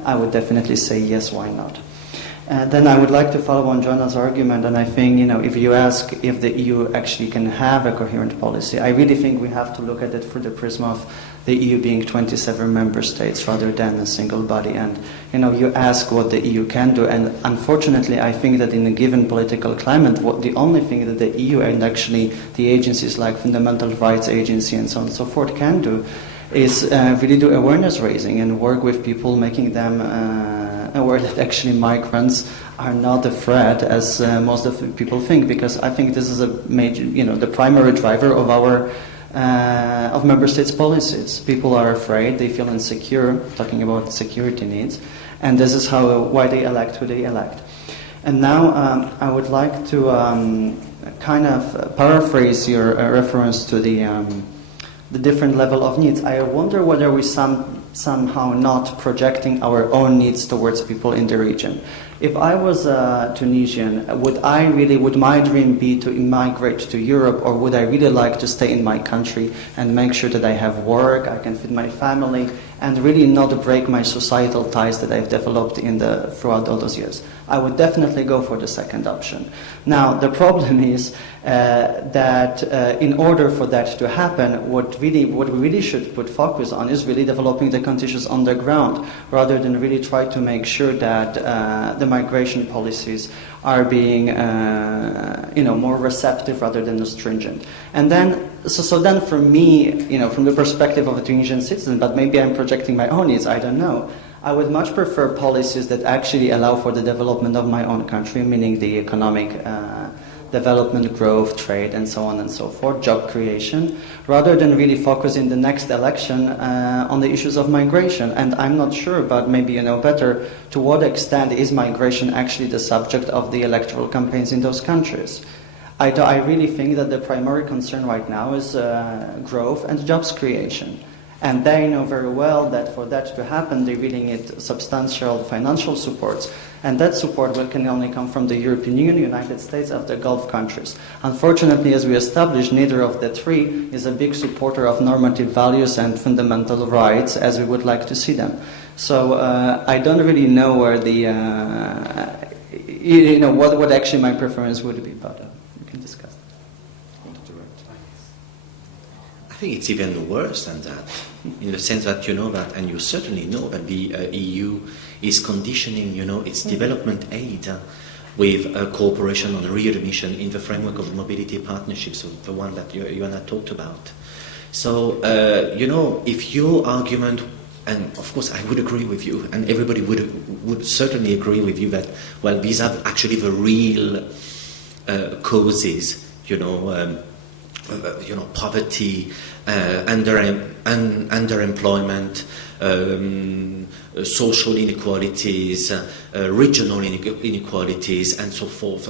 I would definitely say yes, why not? Then I would like to follow on Joanna's argument, and I think, if you ask if the EU actually can have a coherent policy, I really think we have to look at it through the prism of the EU being 27 member states rather than a single body. And, you ask what the EU can do, and unfortunately I think that in a given political climate, the only thing that the EU and actually the agencies like Fundamental Rights Agency and so on and so forth can do is really do awareness raising and work with people, making them aware that actually migrants are not a threat as most of the people think, because I think this is a major, the primary driver of our of member states' policies. People are afraid, they feel insecure, talking about security needs, and this is why they elect who they elect. And now I would like to kind of paraphrase your reference to the different level of needs. I wonder whether we somehow not projecting our own needs towards people in the region. If I was Tunisian, would my dream be to immigrate to Europe, or would I really like to stay in my country and make sure that I have work, I can feed my family, and really not break my societal ties that I've developed throughout all those years. I would definitely go for the second option. Now, the problem is that in order for that to happen, what we really should put focus on is really developing the conditions on the ground, rather than really try to make sure that the migration policies are being more receptive rather than stringent. And then, so then for me, from the perspective of a Tunisian citizen, but maybe I'm projecting my own needs, I don't know, I would much prefer policies that actually allow for the development of my own country, meaning the economic development, growth, trade, and so on and so forth, job creation, rather than really focus in the next election on the issues of migration. And I'm not sure, but maybe you know better, to what extent is migration actually the subject of the electoral campaigns in those countries. I really think that the primary concern right now is growth and jobs creation. And they know very well that for that to happen, they really need substantial financial supports. And that support can only come from the European Union, United States, of the Gulf countries. Unfortunately, as we established, neither of the three is a big supporter of normative values and fundamental rights as we would like to see them. So I don't really know where what actually my preference would be, but we can discuss that. I think it's even worse than that, in the sense that you know that, and you certainly know that the EU is conditioning, its development aid with cooperation on readmission in the framework of the mobility partnership, so the one that you and I talked about. So, if your argument, and of course I would agree with you, and everybody would certainly agree with you that, well, these are actually the real causes, poverty, underemployment, social inequalities, regional inequalities, and so forth,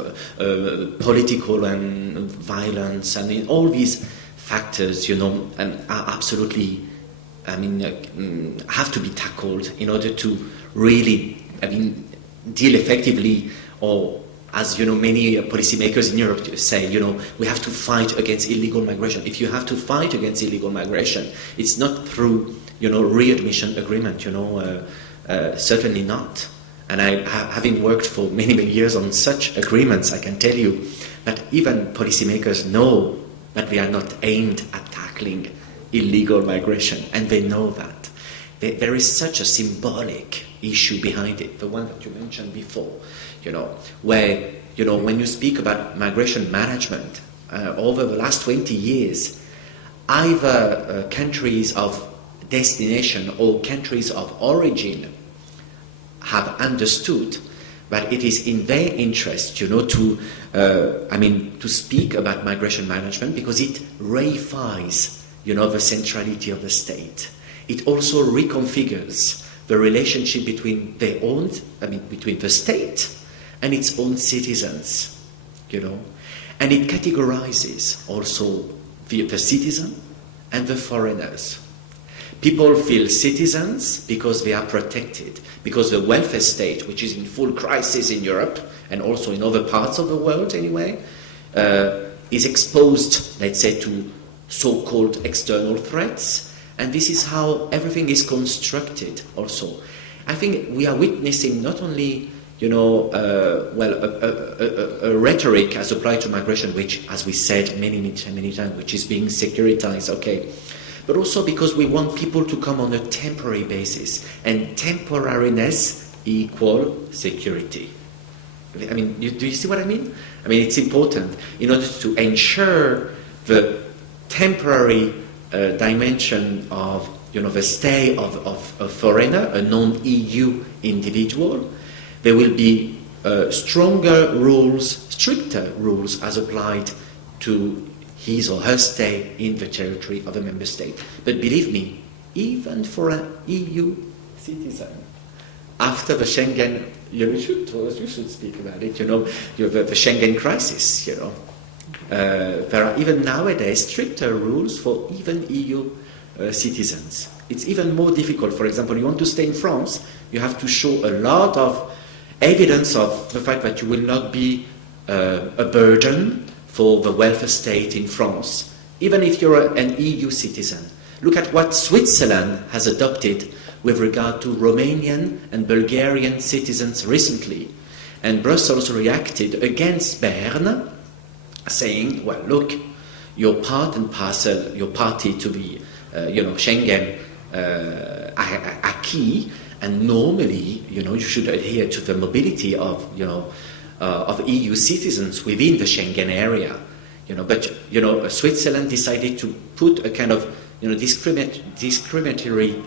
political and violence, and all these factors, are absolutely, have to be tackled in order to really, deal effectively, or as many policymakers in Europe say, we have to fight against illegal migration. If you have to fight against illegal migration, it's not through, readmission agreement, certainly not. And having worked for many, many years on such agreements, I can tell you that even policymakers know that they are not aimed at tackling illegal migration, and they know that. There is such a symbolic issue behind it, the one that you mentioned before, where, when you speak about migration management, over the last 20 years, either countries of destination or countries of origin have understood that it is in their interest, to speak about migration management, because it reifies, the centrality of the state. It also reconfigures the relationship between between the state and its own citizens, and it categorizes also the citizen and the foreigners. People feel citizens because they are protected, because the welfare state, which is in full crisis in Europe and also in other parts of the world anyway, is exposed, let's say, to so-called external threats, and this is how everything is constructed also. I think we are witnessing not only, a rhetoric as applied to migration, which, as we said many times, which is being securitized, okay, but also because we want people to come on a temporary basis, and temporariness equal security. Do you see what I mean? It's important in order to ensure the temporary dimension of the stay of a foreigner, a non-EU individual. There will be stricter rules as applied to his or her stay in the territory of a member state. But believe me, even for an EU citizen, after the Schengen, you should speak about it, the Schengen crisis, there are even nowadays stricter rules for even EU citizens. It's even more difficult. For example, you want to stay in France, you have to show a lot of evidence of the fact that you will not be a burden for the welfare state in France, even if you're an EU citizen. look at what Switzerland has adopted with regard to Romanian and Bulgarian citizens recently. And Brussels reacted against Bern, saying, well, look, you're part and parcel, you're party to the Schengen acquis, and normally, you should adhere to the mobility of EU citizens within the Schengen area. But Switzerland decided to put a kind of discriminatory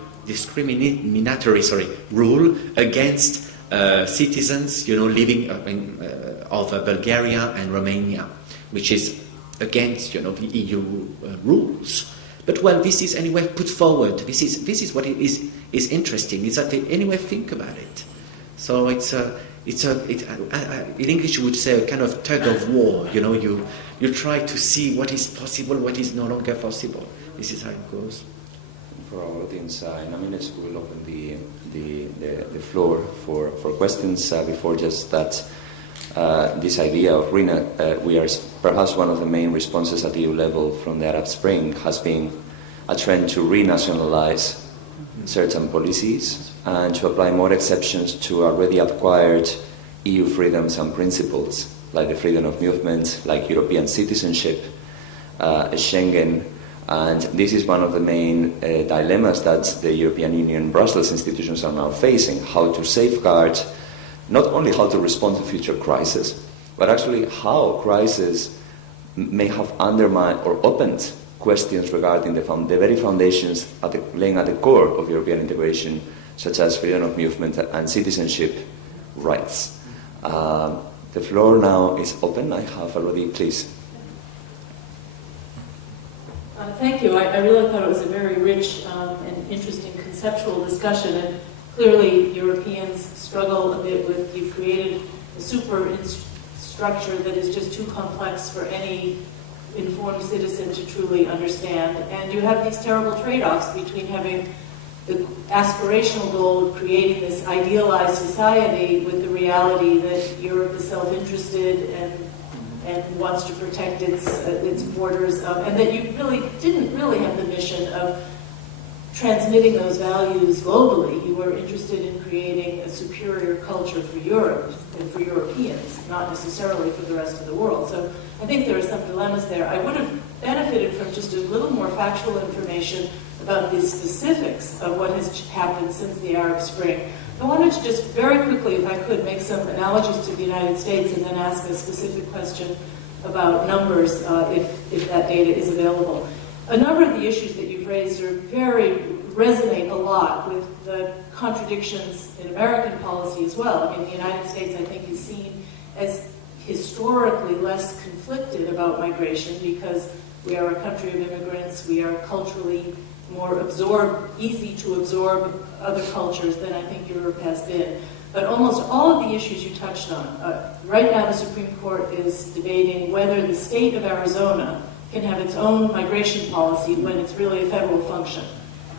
rule against citizens living of Bulgaria and Romania, which is against the EU rules. But well, this is anyway put forward. This is what is interesting. Is that they anyway think about it. So in English you would say a kind of tug of war. You try to see what is possible, what is no longer possible. This is how it goes. For our audience, in a minute we will open the floor for questions. Before just that, this idea of we are perhaps one of the main responses at EU level from the Arab Spring has been a trend to renationalize certain policies and to apply more exceptions to already acquired EU freedoms and principles, like the freedom of movement, like European citizenship, Schengen. And this is one of the main dilemmas that the European Union Brussels institutions are now facing, how to safeguard, not only how to respond to future crises, but actually how crises may have undermined or opened questions regarding the very foundations laying at the core of European integration, such as freedom of movement and citizenship rights. The floor now is open. I have already, please. Thank you. I really thought it was a very rich and interesting conceptual discussion, and clearly Europeans struggle a bit with, you've created a structure that is just too complex for any informed citizen to truly understand, and you have these terrible trade-offs between having the aspirational goal of creating this idealized society with the reality that Europe is self-interested and wants to protect its borders, and that you didn't really have the mission of transmitting those values globally. You were interested in creating a superior culture for Europe and for Europeans, not necessarily for the rest of the world. So I think there are some dilemmas there. I would have benefited from just a little more factual information about the specifics of what has happened since the Arab Spring. I wanted to just very quickly, if I could, make some analogies to the United States and then ask a specific question about numbers, if that data is available. A number of the issues that you've raised resonate a lot with the contradictions in American policy as well. I mean, the United States, I think, is seen as historically less conflicted about migration because we are a country of immigrants, we are culturally more easy to absorb other cultures than I think Europe has been. But almost all of the issues you touched on, right now the Supreme Court is debating whether the state of Arizona can have its own migration policy when it's really a federal function.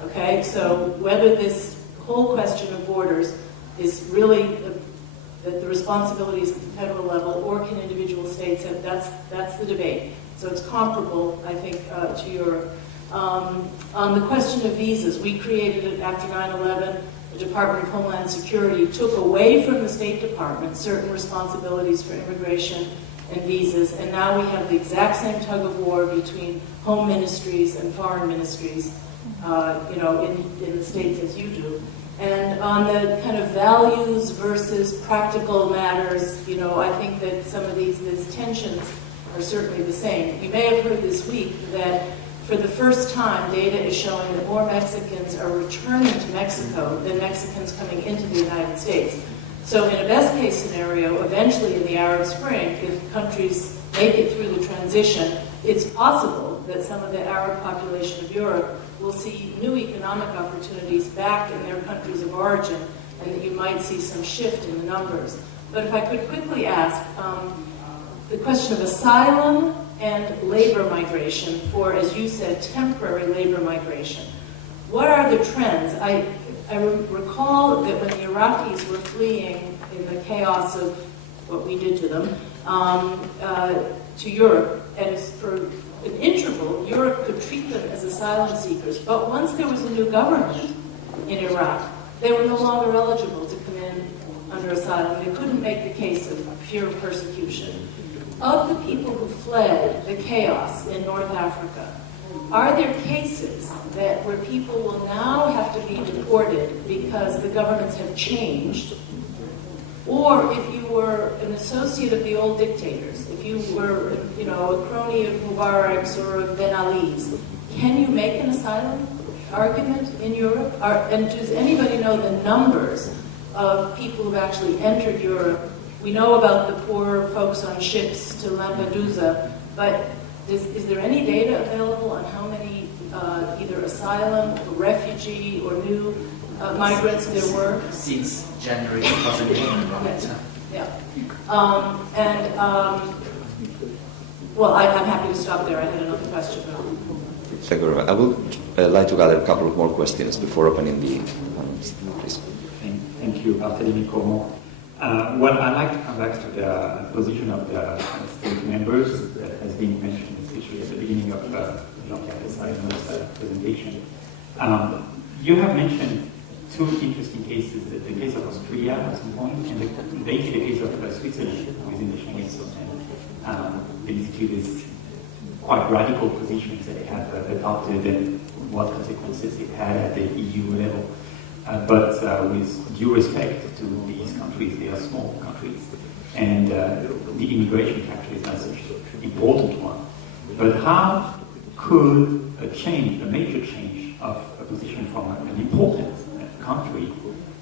Okay, so whether this whole question of borders is really the responsibilities at the federal level, or can individual states have, that's the debate. So it's comparable, I think, to Europe. On the question of visas, we created it after 9/11. The Department of Homeland Security took away from the State Department certain responsibilities for immigration and visas, and now we have the exact same tug of war between home ministries and foreign ministries, in the states as you do. And on the kind of values versus practical matters, I think that some of these tensions are certainly the same. You may have heard this week that for the first time, data is showing that more Mexicans are returning to Mexico than Mexicans coming into the United States. So in a best-case scenario, eventually in the Arab Spring, if countries make it through the transition, it's possible that some of the Arab population of Europe will see new economic opportunities back in their countries of origin, and that you might see some shift in the numbers. But if I could quickly ask, the question of asylum and labor migration for, as you said, temporary labor migration. What are the trends? I recall that when the Iraqis were fleeing in the chaos of what we did to them to Europe, and for an interval, Europe could treat them as asylum seekers. But once there was a new government in Iraq, they were no longer eligible to come in under asylum. They couldn't make the case of fear of persecution. Of the people who fled the chaos in North Africa, are there cases where people will now have to be deported because the governments have changed? Or if you were an associate of the old dictators, if you were, a crony of Mubarak's or of Ben Ali's, can you make an asylum argument in Europe? And does anybody know the numbers of people who've actually entered Europe? We know about the poor folks on ships to Lampedusa, but is there any data available on how many either asylum, or refugee, or new migrants there were? Since January 2011, right? Yeah. Well, I'm happy to stop there. I had another question. Thank you very much. I would like to gather a couple of more questions before opening the panels. Please. Thank you, Barthélémy Cormont. Well, I'd like to come back to the position of the state members that has been mentioned, especially at the beginning of Jean-Pierre Asan's presentation. You have mentioned two interesting cases, the case of Austria at some point, and lately the case of Switzerland within the Schengen zone. Basically, this quite radical positions that it had adopted and what consequences it had at the EU level. But with due respect to these countries, they are small countries, and the immigration factor is not such an important one. But how could a major change of a position from an important country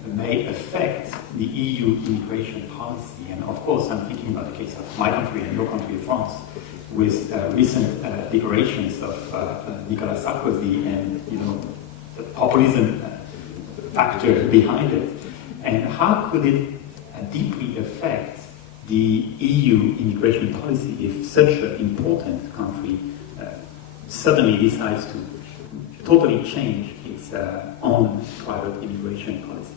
may affect the EU immigration policy? And of course, I'm thinking about the case of my country and your country, France, with recent declarations of Nicolas Sarkozy and the populism factor behind it, and how could it deeply affect the EU immigration policy if such an important country suddenly decides to totally change its own private immigration policy?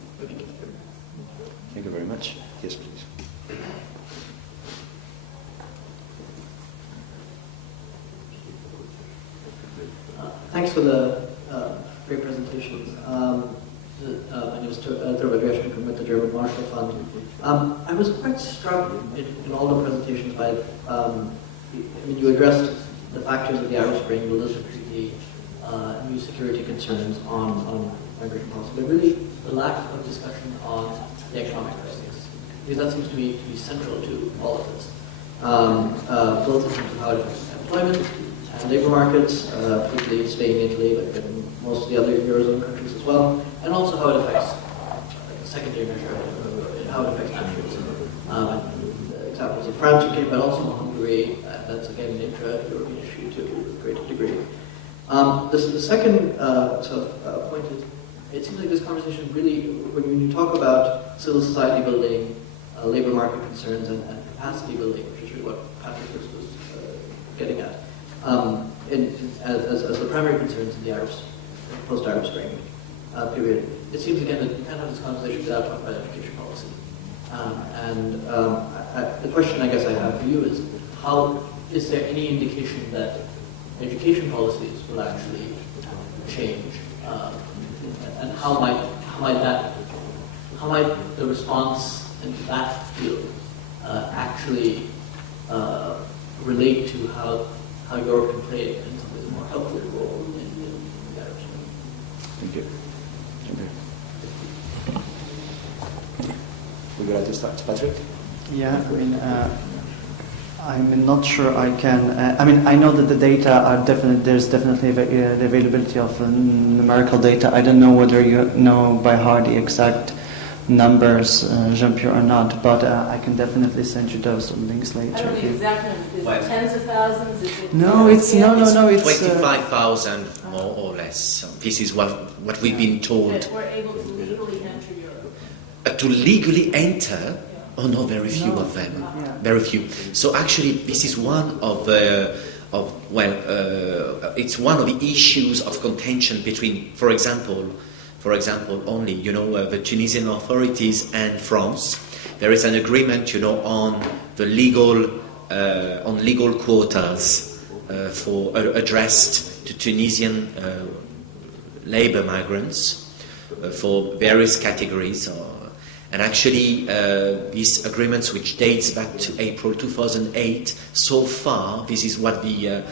Thank you very much. Yes, please. Thanks for the great presentations. My name is Thurva Gresham from the German Marshall Fund. I was quite struck in all the presentations by, you addressed the factors of the Arab Spring, the Lisbon Treaty, new security concerns on migration policy, but really the lack of discussion on the economic crisis, because that seems to be central to all of this. Both in terms of how it affects employment and labor markets, particularly Spain, Italy, but most of the other Eurozone countries as well, and also how it affects secondary measure, how it affects nationalism. Examples of France, UK, but also Hungary, that's again an intra-European issue to a greater degree. The second point is, it seems like this conversation really, when you talk about civil society building, labor market concerns, and capacity building, which is really what Patrick was getting at, as the primary concerns in the post-Arab Spring period, it seems again that you can't have this conversation without talking about education policy. The question I guess I have for you is, is there any indication that education policies will actually change, and how might the response into that field actually relate to how Europe can play in some ways a more helpful role in the Arab Spring? Thank you. Would you like to start, Patrick? Yeah, I'm not sure I can. I know that the data are there's definitely the availability of numerical data. I don't know whether you know by heart the exact numbers, Jean-Pierre, or not, but I can definitely send you those links later. I don't know the exact number. Is it tens of thousands? Is it no, it's no. It's 25,000 more or less. This is what we've been told. That we're able to legally enter Europe. To legally enter. Oh no, very few of them. Yeah. Very few. So actually, this is one of it's one of the issues of contention between, for example, only the Tunisian authorities and France. There is an agreement, on the legal quotas addressed to Tunisian labor migrants for various categories. And actually, these agreements, which dates back to April 2008, so far, this is what the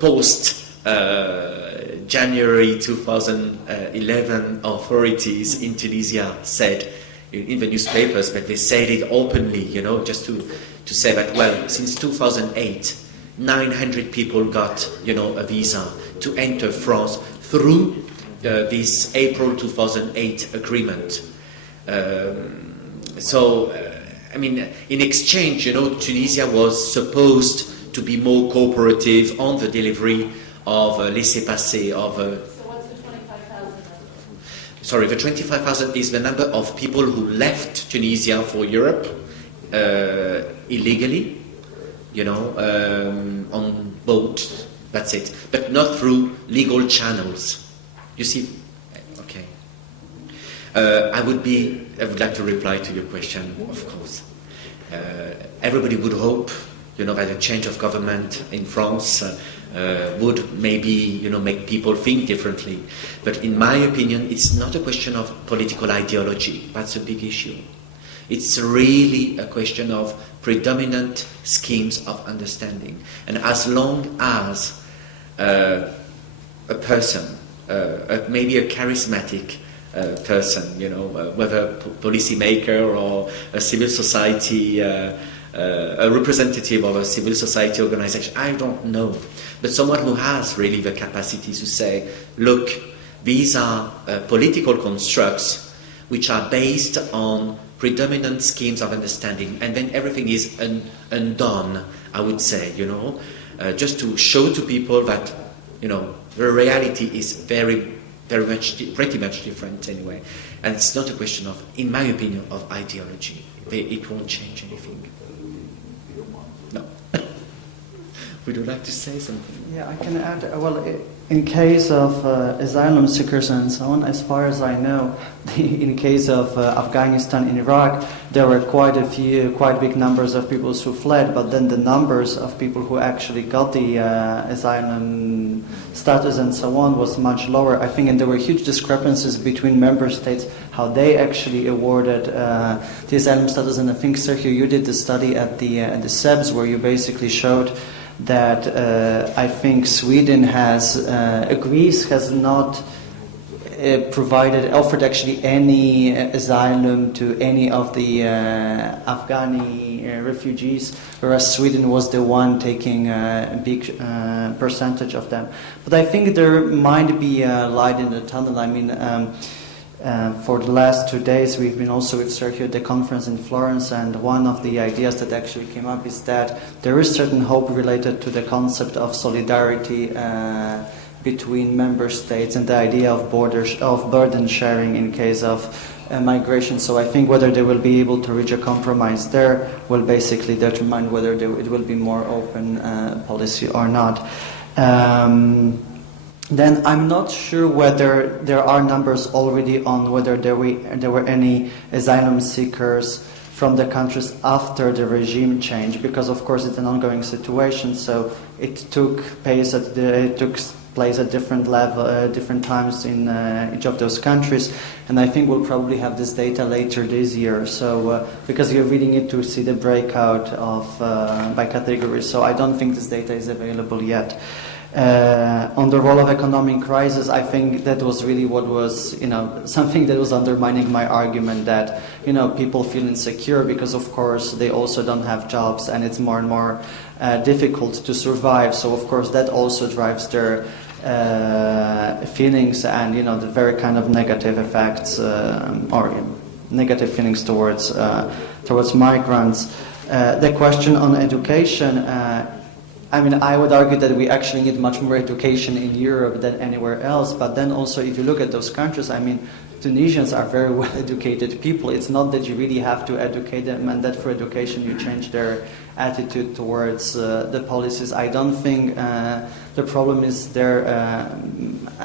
post-January 2011 authorities in Tunisia said in the newspapers, but they said it openly, just to say that, well, since 2008, 900 people got, a visa to enter France through this April 2008 agreement. In exchange, Tunisia was supposed to be more cooperative on the delivery of laissez-passer, So what's the 25,000? Sorry, the 25,000 is the number of people who left Tunisia for Europe illegally, on boat, that's it, but not through legal channels. You see? Okay. I would like to reply to your question, of course. Everybody would hope, that a change of government in France would maybe, make people think differently. But in my opinion, it's not a question of political ideology. That's a big issue. It's really a question of predominant schemes of understanding. And as long as a person, maybe a charismatic person, whether a policymaker or a civil society, a representative of a civil society organization, I don't know. But someone who has really the capacity to say, look, these are political constructs which are based on predominant schemes of understanding, and then everything is undone, I would say, just to show to people that, the reality is pretty much different anyway. And it's not a question of, in my opinion, of ideology. It won't change anything. No. Would you like to say something? Yeah, I can add. Well, in case of asylum seekers and so on, as far as I know, in case of Afghanistan and Iraq, there were quite big numbers of people who fled, but then the numbers of people who actually got the asylum status and so on was much lower, I think, and there were huge discrepancies between member states, how they actually awarded the asylum status. And I think, Sergio, you did the study at the SEBS where you basically showed that I think Sweden Greece has not offered actually any asylum to any of the Afghani refugees, whereas Sweden was the one taking a big percentage of them. But I think there might be a light in the tunnel. I mean, for the last 2 days, we've been also with Sergio at the conference in Florence, and one of the ideas that actually came up is that there is certain hope related to the concept of solidarity between member states and the idea of burden sharing in case of migration. So I think whether they will be able to reach a compromise there will basically determine whether it will be more open policy or not. Then I'm not sure whether there are numbers already on whether there were any asylum seekers from the countries after the regime change, because of course it's an ongoing situation. So it took place at different different times in each of those countries, and I think we'll probably have this data later this year. So because you're reading it to see the breakout of by category, so I don't think this data is available yet. On the role of economic crisis, I think that was really what was, something that was undermining my argument that, people feel insecure because, of course, they also don't have jobs and it's more and more difficult to survive. So, of course, that also drives their feelings and, the very kind of negative effects or negative feelings towards migrants. The question on education, I would argue that we actually need much more education in Europe than anywhere else. But then also, if you look at those countries, Tunisians are very well-educated people. It's not that you really have to educate them and that for education you change their attitude towards the policies. I don't think the problem is there.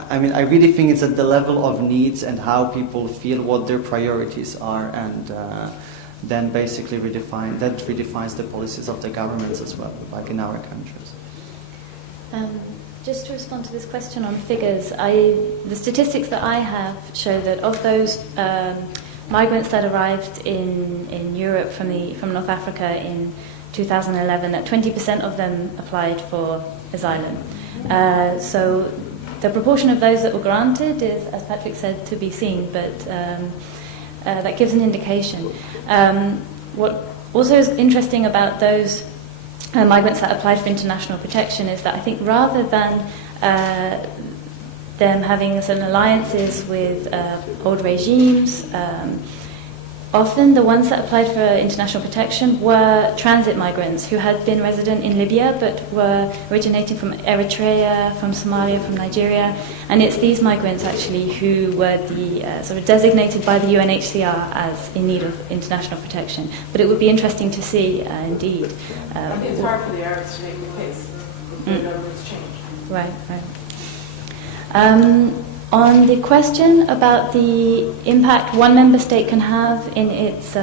I really think it's at the level of needs and how people feel, what their priorities are, and then basically redefines the policies of the governments as well, like in our countries. Just to respond to this question on figures, the statistics that I have show that of those migrants that arrived in Europe from North Africa in 2011, that 20% of them applied for asylum. So the proportion of those that were granted is, as Patrick said, to be seen, but that gives an indication. What also is interesting about those migrants that applied for international protection is that I think rather than them having certain alliances with old regimes, often the ones that applied for international protection were transit migrants who had been resident in Libya but were originating from Eritrea, from Somalia, from Nigeria, and it's these migrants actually who were the sort of designated by the UNHCR as in need of international protection. But it would be interesting to see, indeed. I think it's hard for the Arabs to make the case if the government's changed. Right. On the question about the impact one member state can have in its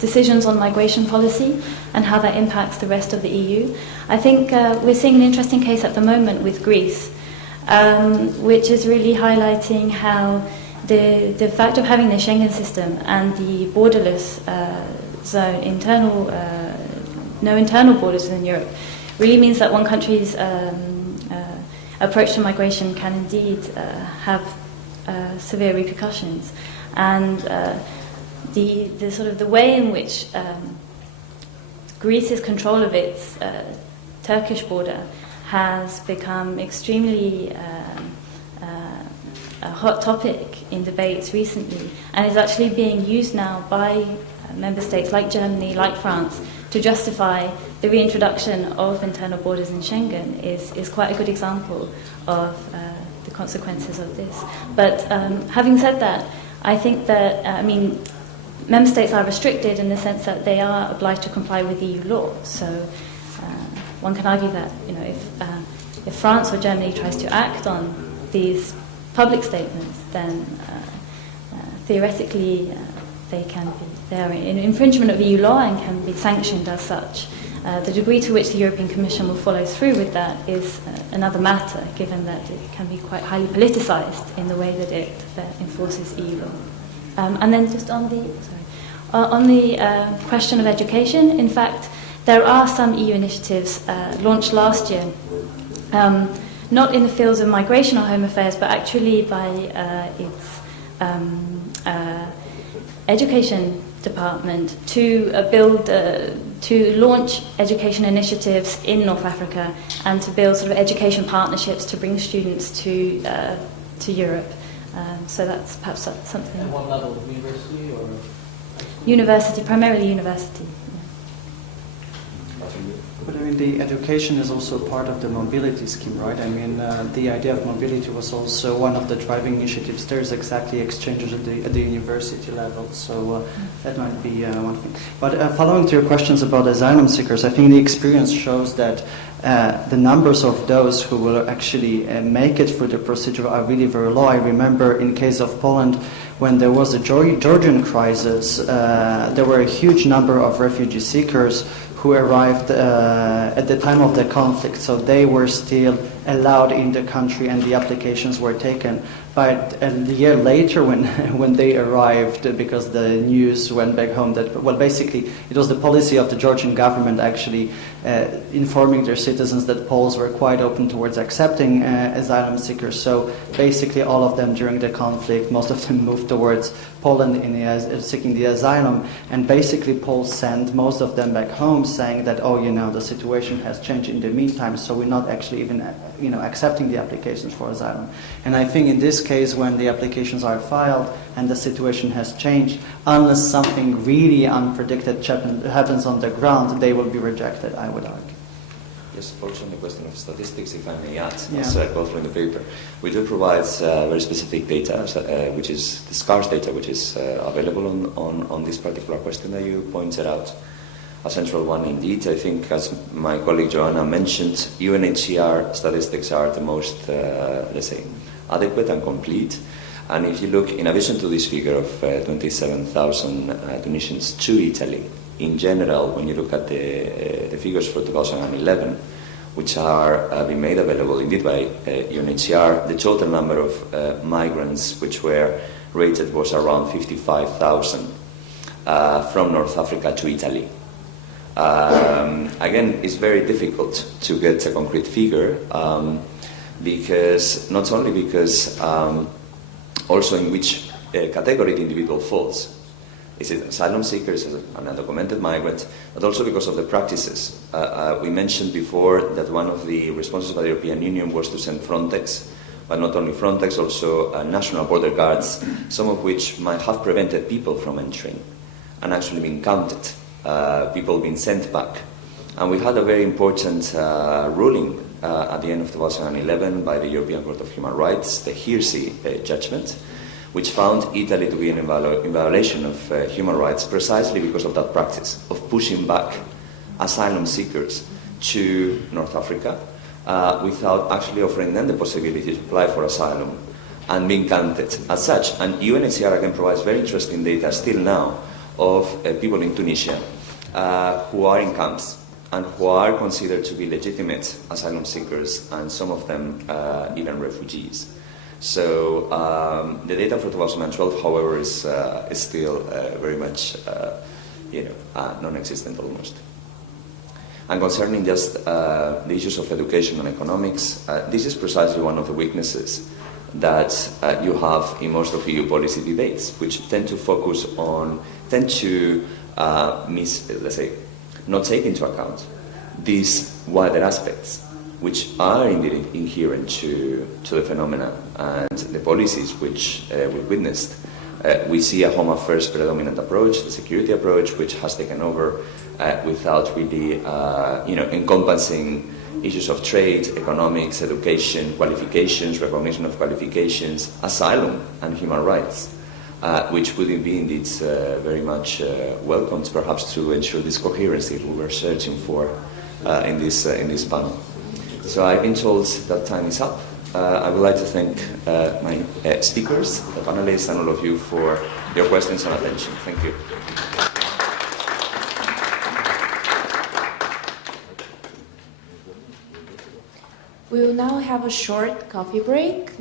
decisions on migration policy and how that impacts the rest of the EU, I think we're seeing an interesting case at the moment with Greece, which is really highlighting how the fact of having the Schengen system and the borderless zone, no internal borders in Europe, really means that one country's approach to migration can indeed have severe repercussions, and the sort of the way in which Greece's control of its Turkish border has become extremely a hot topic in debates recently, and is actually being used now by member states like Germany, like France, to justify the reintroduction of internal borders in Schengen is quite a good example of the consequences of this. But having said that, I think that, member states are restricted in the sense that they are obliged to comply with EU law. So one can argue that, if France or Germany tries to act on these public statements, then theoretically they are in infringement of EU law and can be sanctioned as such. The degree to which the European Commission will follow through with that is another matter, given that it can be quite highly politicised in the way that it enforces EU law. And then just on the question of education, in fact, there are some EU initiatives launched last year, not in the fields of migration or home affairs, but actually by its education department to to launch education initiatives in North Africa and to build sort of education partnerships to bring students to Europe. So that's perhaps something. At what level? University or? University, primarily university. But the education is also part of the mobility scheme, right? The idea of mobility was also one of the driving initiatives. There's exactly exchanges at the university level, so that might be one thing. But following to your questions about asylum seekers, I think the experience shows that the numbers of those who will actually make it through the procedure are really very low. I remember in case of Poland, when there was a Georgian crisis, there were a huge number of refugee seekers who arrived at the time of the conflict, so they were still allowed in the country and the applications were taken. But a year later, when they arrived, because the news went back home that, well, basically it was the policy of the Georgian government actually informing their citizens that Poles were quite open towards accepting asylum seekers. So basically all of them during the conflict, most of them moved towards Poland seeking the asylum, and basically Poles sent most of them back home saying that, the situation has changed in the meantime, so we're not actually even accepting the applications for asylum. And I think in this case, when the applications are filed and the situation has changed, unless something really unpredicted happens on the ground, they will be rejected, I would argue. Yes, also on the question of statistics, if I may add, Yeah. as I go through in the paper, we do provide very specific data, which is the scarce data, which is available on this particular question that you pointed out. A central one indeed. I think, as my colleague Joanna mentioned, UNHCR statistics are the most, adequate and complete. And if you look, in addition to this figure of 27,000 Tunisians to Italy in general, when you look at the figures for 2011, which are being made available indeed by UNHCR, the total number of migrants which were rated was around 55,000 from North Africa to Italy. Again, it's very difficult to get a concrete figure because not only because also in which category the individual falls. Is it asylum seekers, is it an undocumented migrant, but also because of the practices. We mentioned before that one of the responses by the European Union was to send Frontex, but not only Frontex, also national border guards, some of which might have prevented people from entering and actually been counted, people being sent back. And we had a very important ruling at the end of 2011 by the European Court of Human Rights, the Hearsay judgment, which found Italy to be in violation of human rights precisely because of that practice of pushing back asylum seekers to North Africa without actually offering them the possibility to apply for asylum and being counted as such. And UNHCR again provides very interesting data still now of people in Tunisia who are in camps and who are considered to be legitimate asylum seekers, and some of them even refugees. So the data for 2012, however, is still very much, non-existent almost. And concerning just the issues of education and economics, this is precisely one of the weaknesses that you have in most of EU policy debates, which tend to focus on, let's say, not take into account these wider aspects, which are indeed inherent to the phenomena and the policies which we witnessed. We see a home affairs predominant approach, the security approach, which has taken over without really encompassing issues of trade, economics, education, qualifications, recognition of qualifications, asylum and human rights, which would be indeed very much welcomed, perhaps to ensure this coherency we were searching for in this panel. So I've been told that time is up. I would like to thank my speakers, the panelists, and all of you for your questions and attention. Thank you. We will now have a short coffee break.